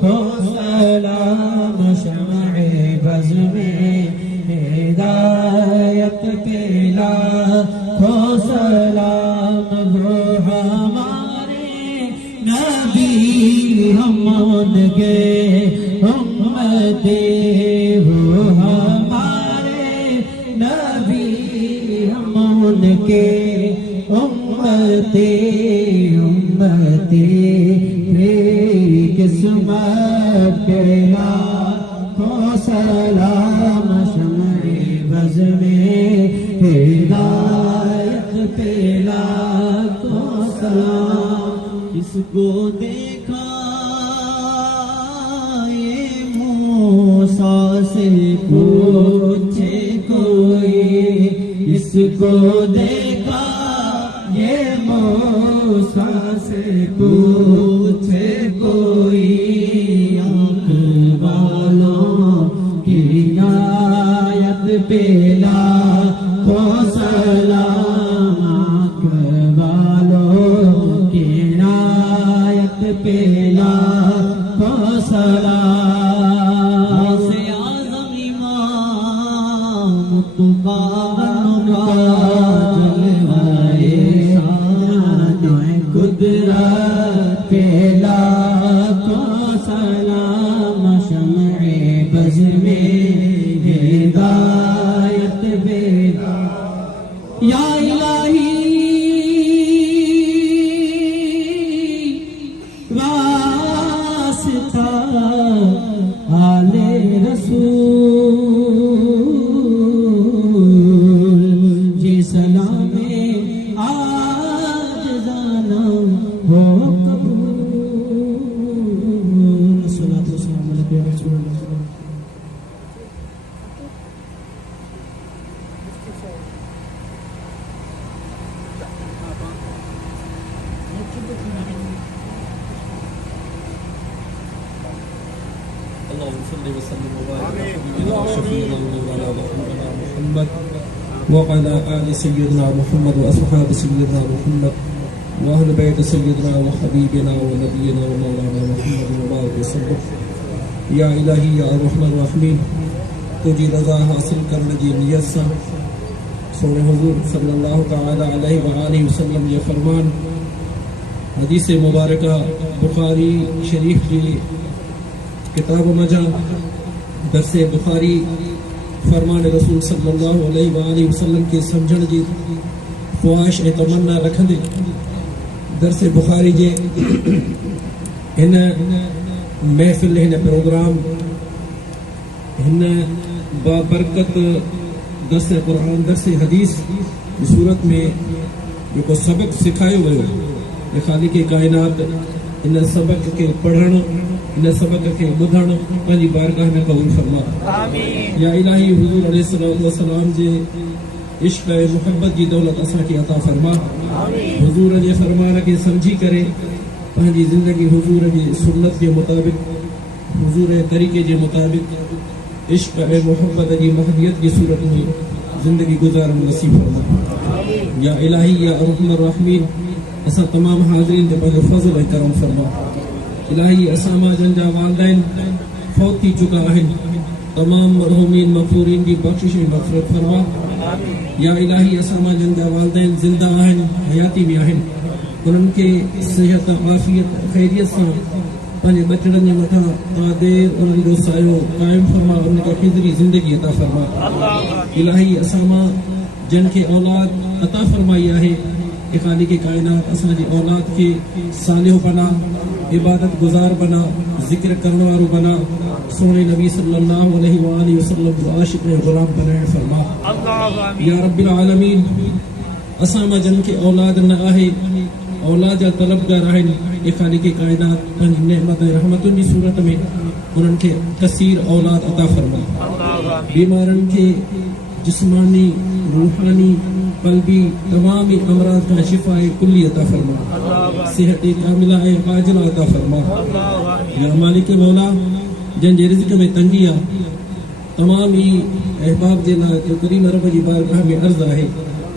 ہو سلام، شمع بز میں ہدایت پیلا ہو سلام، وہ ہمارے نبی ہم ان کے امتی، وہ ہمارے نبی ہم ان کے امتی، امتی تیری قسمت پیلا ہو سلام، شمع بز میں ہدایت پیلا ہو سلام۔ اس کو دیکھا یہ موسیٰ سے پوچھے کوئی، اس کو دیکھا یہ موسیٰ سے پوچھے کوئی، آنکھ والوں کی عنایت پیلا ہو سلام، آنکھ والوں کی عنایت پیلا ہو سلام۔ سے اعظم امام تقابل قدرت پیلا کو سلام، شمع بز میں ہدایت پیلا، یا الہی واسطہ آل رسول جی سلام ہو قبول۔ صلاۃ و سلام علیہ رسول اللہ۔ اللهم صل وسلم وبارك على شفيعنا ومولانا محمد محمد وعلى آل سيدنا محمد وأصحاب سيدنا محمد وأهل بيت سيدنا وحبيبنا ونبينا ومولانا محمد وبارك وسلم یا الہی یا الرحمن الرحیم تجھی رضا حاصل کرنے کی نیت سے سونے حضور صلی اللہ تعالی علیہ وآلہ وسلم یہ فرمان حدیث مبارکہ بخاری شریف کی کتاب مجا درس بخاری فرمان رسول صلی اللہ علیہ وآلہ وسلم کے سمجھن کی خواہش تمنا رکھندے درس بخاری جے ہن محفل ہن پروگرام ہن بابرکت درس قرآن درس حدیث کی صورت میں جو سبق سکھایا ویو یہ خالق کائنات ان سبق کے پڑھن ان سبق کے بدھن پنجی بارگاہ میں قبول فرما آمین یا الہی حضور علیہ الصلوۃ والسلام جے عشق محبت کی دولت اساں کی عطا فرما حضور جے فرمان کے سمجھی کرے پنجی زندگی حضور کی سنت کے مطابق حضور طریقے کے مطابق عشق محبت کی مہدیت کی صورت میں زندگی گزارن نصیب فرما یا الہی یا ارحم الراحمین اسا تمام حاضرین تے پنجو فضل و کرم فرما الہی اساما جن جا والدین فوت تھی چکا آہن تمام مرحومین مغفورین کی بخشش مغفرت فرما یا الہی اساما جن جا والدین زندہ آہن حیاتی میں آہن انہوں کے صحت عافیت خیریت سے پنج بچڑن جے متھا قادر انہوں جو سایو قائم فرما انہوں کے خضری زندگی عطا فرما الہی اساما جن کے اولاد عطا فرمائی ہے کہ خالق کائنات اساں جی اولاد کے صالح بنا عبادت گزار بنا ذکر کرنے والو بنا سونے نبی صلی اللہ علیہ وآلہ وسلم جو عاشق غلام بنائے فرما یا رب العالمین اساما جن کے اولاد نہ آہے اولاد جا طلبگار آہن اے خالق کائنات پنج نعمت رحمتن کی صورت میں انہوں کے کثیر اولاد عطا فرما بیمارن کے جسمانی روحانی قلبی تمام امراض کا شفاء کلی عطا فرما صحت کاملہ عاجلہ عطا فرما یا مالک مولا جن جے رزق میں تنگیا تمام ہی احباب دینا جو کریم رب جی بارگاہ میں عرض ہے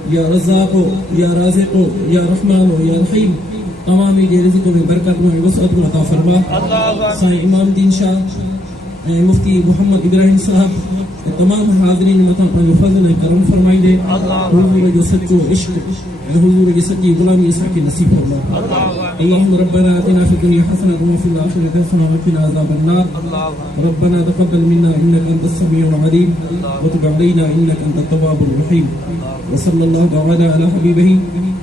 یا رزاق یا رازق یا رحمان یا رحیم تمام ہی جے رزق میں برکت میں وسعت عطا فرما سائیں امام دین شاہ مفتی محمد ابراہیم صاحب تمام حاضرین متا پر فضل کرم فرمائی دے حضور جو سچو عشق حضور کی سچی غلامی عیسیٰ کی نصیب فرما اللهم ربنا آتنا في الدنيا حسنة وفي الآخرة حسنة وقنا عذاب النار ربنا تقبل منا إنك أنت السميع العليم وتب علينا إنك أنت التواب الرحيم وصلى الله تعالى على حبيبه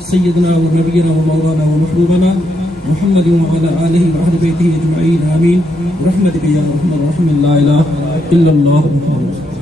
سيدنا ونبينا ومولانا ومحبوبنا محمد وعلى آله وأهل بيته أجمعين آمين برحمتك يا أرحم الراحمين لا إله إلا الله محمد